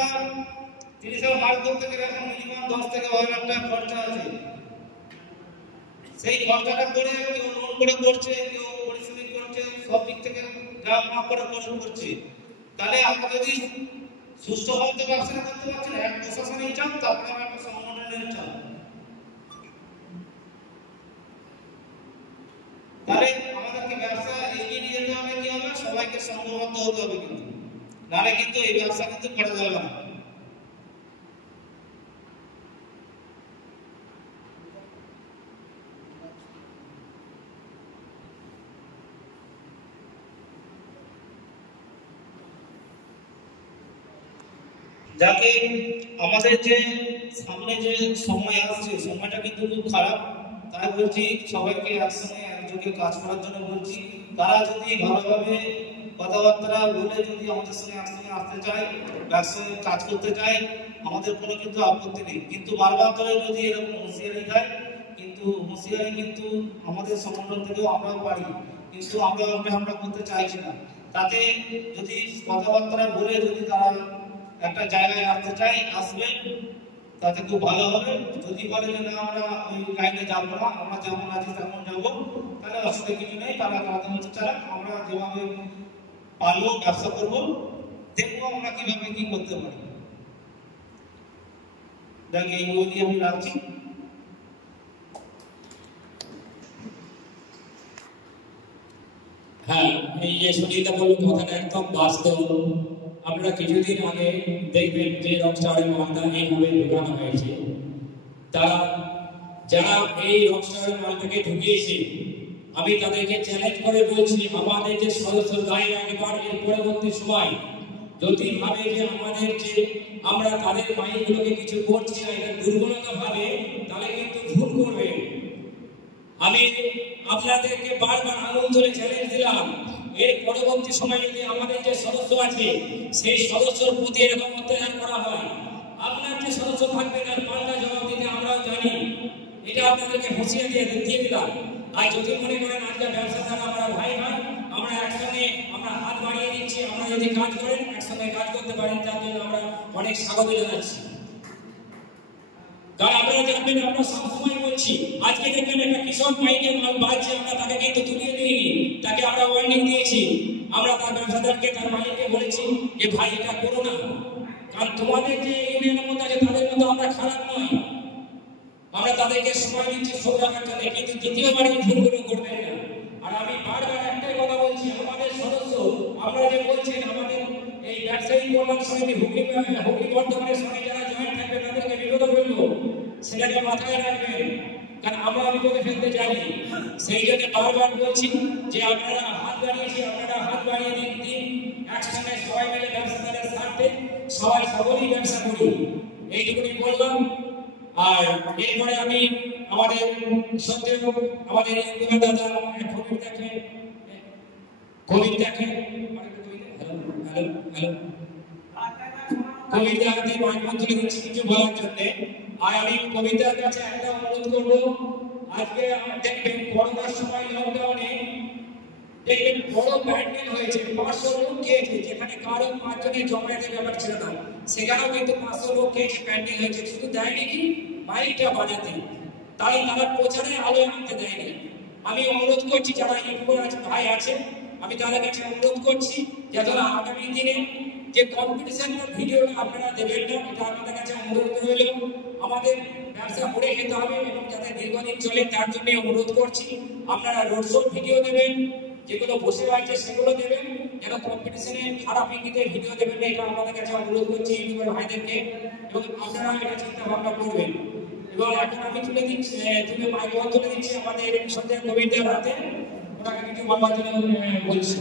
30 মাইল করতে গেলে এখন মিনিমাম 10 থেকে 12 লাখ টাকা খরচা আছে। সেই খরচাটা করে কেউ লোন করে করছে, কেউ পরিশ্রমিক করছে, সব দিক থেকে গ্রাম মাপ করে করছে। তাহলে আমরা যদি সুস্থভাবে ব্যবসা করতে পারছি না, এক প্রশাসনের চাপ, তারপরে একটা সংগঠনের চাপ, তাহলে আমাদেরকে ব্যবসা এগিয়ে নিয়ে যেতে হবে। কি হবে? সবাইকে সংঘবদ্ধ হতে হবে, কিন্তু নাহলে কিন্তু এই ব্যবসা কিন্তু করা যাবে না। যাকে আমাদের যে সামনে যে সময় আসছে, সময়টা কিন্তু খুব খারাপ। তাই বলছি সবাইকে একসঙ্গে একযোগে কাজ করার জন্য বলছি। তারা যদি ভালোভাবে কথাবার্তা বলে যদি আমাদের সঙ্গে একসঙ্গে আসতে চায়, একসঙ্গে কাজ করতে চায়, আমাদের কোনো কিন্তু আপত্তি নেই। কিন্তু বারবার ধরে যদি এরকম হুঁশিয়ারি দেয়, কিন্তু হুঁশিয়ারি কিন্তু আমাদের সংগঠন থেকেও আমরাও পারি, কিন্তু আমরা করতে চাইছি না। তাতে যদি কথাবার্তা বলে যদি তারা একটা জায়গায় আসতে চাই, আসবে, তাতে খুব ভালো হবে। যদি বলে যে না আমরা ওই লাইনে যাবো না, আমরা যেমন আছি তেমন যাবো, তাহলে অসুবিধা কিছু নেই। তারা তাদের মতো চালাক, আমরা যেভাবে পারবো ব্যবসা করবো, দেখবো আমরা কিভাবে কি করতে পারি। দেখ এই বই আমি রাখছি। হ্যাঁ, এই যে সুনীতা বলল কথাটা একদম বাস্তব। আপনারা কিছুদিন আগে দেখবেন যে রকস্টারের মালটা এইভাবে ঢুকানো হয়েছে। তারা যারা এই রকস্টারের মালটাকে ঢুকিয়েছে, আমি তাদেরকে চ্যালেঞ্জ করে বলছি, আমাদের যে সদস্য গায়ে একবার এর পরবর্তী সময় যদি ভাবে যে আমাদের যে আমরা তাদের মাইন্ডগুলোকে কিছু করছি না, এটা দুর্বলতা ভাবে, তাহলে কিন্তু ভুল করবে। আমি আপনাদেরকে বারবার আঙুল ধরে চ্যালেঞ্জ দিলাম, এর পরবর্তী সময় যদি আমাদের যে সদস্য আছে সেই সদস্যর প্রতি এরকম অত্যাচার করা হয়, আপনার যে সদস্য থাকবে তার পাল্টা জবাব দিতে আমরাও জানি। এটা আপনাদেরকে হুঁশিয়ারি দিয়ে দিলাম। আর যদি মনে করেন আজকে ব্যবসাদার আমরা ভাই ভাই, আমরা একসঙ্গে আমরা হাত বাড়িয়ে দিচ্ছি, আমরা যদি কাজ করেন একসঙ্গে কাজ করতে পারেন, তার জন্য আমরা অনেক স্বাগত জানাচ্ছি। কারণ আপনারা জানবেন, আমরা সবসময় বলছি, আজকে দেখবেন একটা কৃষক মাইকে মাল বাজছে, আমরা তাকে কিন্তু তুলিয়ে দিইনি, তাকে আমরা ওয়ার্নিং দিয়েছি। আমরা তার ব্যবসাদারকে তার মালিককে বলেছি যে ভাই এটা করো না, কারণ তোমাদের যে ইউনিয়নের মধ্যে আছে তাদের মতো আমরা খারাপ নয়, আমরা তাদেরকে সময় দিচ্ছি সব রাখার জন্য, কিন্তু দ্বিতীয়বার এই ভুলগুলো করবেন না। আর আমি বারবার একটাই কথা বলছি, আমাদের সদস্য আমরা যে বলছেন আমাদের এই ব্যবসায়ী কল্যাণ সমিতি হুগলি বর্ধমানের সঙ্গে যারা জয়েন্ট থাকবে তাদেরকে বিরোধ করবো, সেটাকে মাথায় রাখবেন, কারণ আমরা বিপদে ফেলতে চাইনি। সেই জন্য বারবার বলছি যে আপনারা হাত বাড়িয়েছি, আপনারা হাত বাড়িয়ে দিন, একসঙ্গে সবাই মিলে ব্যবসাদারের স্বার্থে সবাই সকলেই ব্যবসা করি, এইটুকুনি বললাম। আর এরপরে আমি আমাদের সত্যি আমাদের দাদা কবিতাকে কবিতা হাতে মাইক্রোফোন তুলে দিচ্ছি কিছু বলার জন্য। আর আমি কবিতার কাছে একটা অনুরোধ করবো, আজকে দেখবেন করোনার সময় লকডাউনে দেখবেন বড় প্যান্ডেল হয়েছে, 500 লোক খেয়েছে, যেখানে কারো 5 জনের জমায়েতের ব্যাপার ছিল না, সেখানেও কিন্তু 500 লোক খেয়েছে, প্যান্ডেল হয়েছে, শুধু দেয়নি কি মাইকটা বাজাতে, তাই তারা প্রচারে আলো আনতে দেয়নি। আমি অনুরোধ করছি যারা ইউটিউবার আছে ভাই আছে, আমি তাদের কাছে অনুরোধ করছি যাতে আগামী দিনে যে কম্পিটিশনটা ভিডিওটা আপনারা দেবেন না, এটা আপনাদের কাছে অনুরোধ রইল। আমাদের ব্যবসা করে খেতে হবে এবং যাতে দীর্ঘদিন চলে তার জন্য অনুরোধ করছি। আপনারা রোড শো ভিডিও দেবেন, যেগুলো বসে আছে সেগুলো দেবেন, যেন কম্পিটিশনে খারাপ ইঙ্গিতে ভিডিও দেবেন না, এটা আপনাদের কাছে অনুরোধ করছি ইউটিউবার ভাইদেরকে, এবং আপনারা এটা চিন্তা ভাবনা করবেন। এবং এখন আমি তুলে দিচ্ছি, মাইক্রোফোন তুলে দিচ্ছি আমাদের সন্ধ্যা কবিতার হাতে, ওনাকে কিছু বলার জন্য বলছি।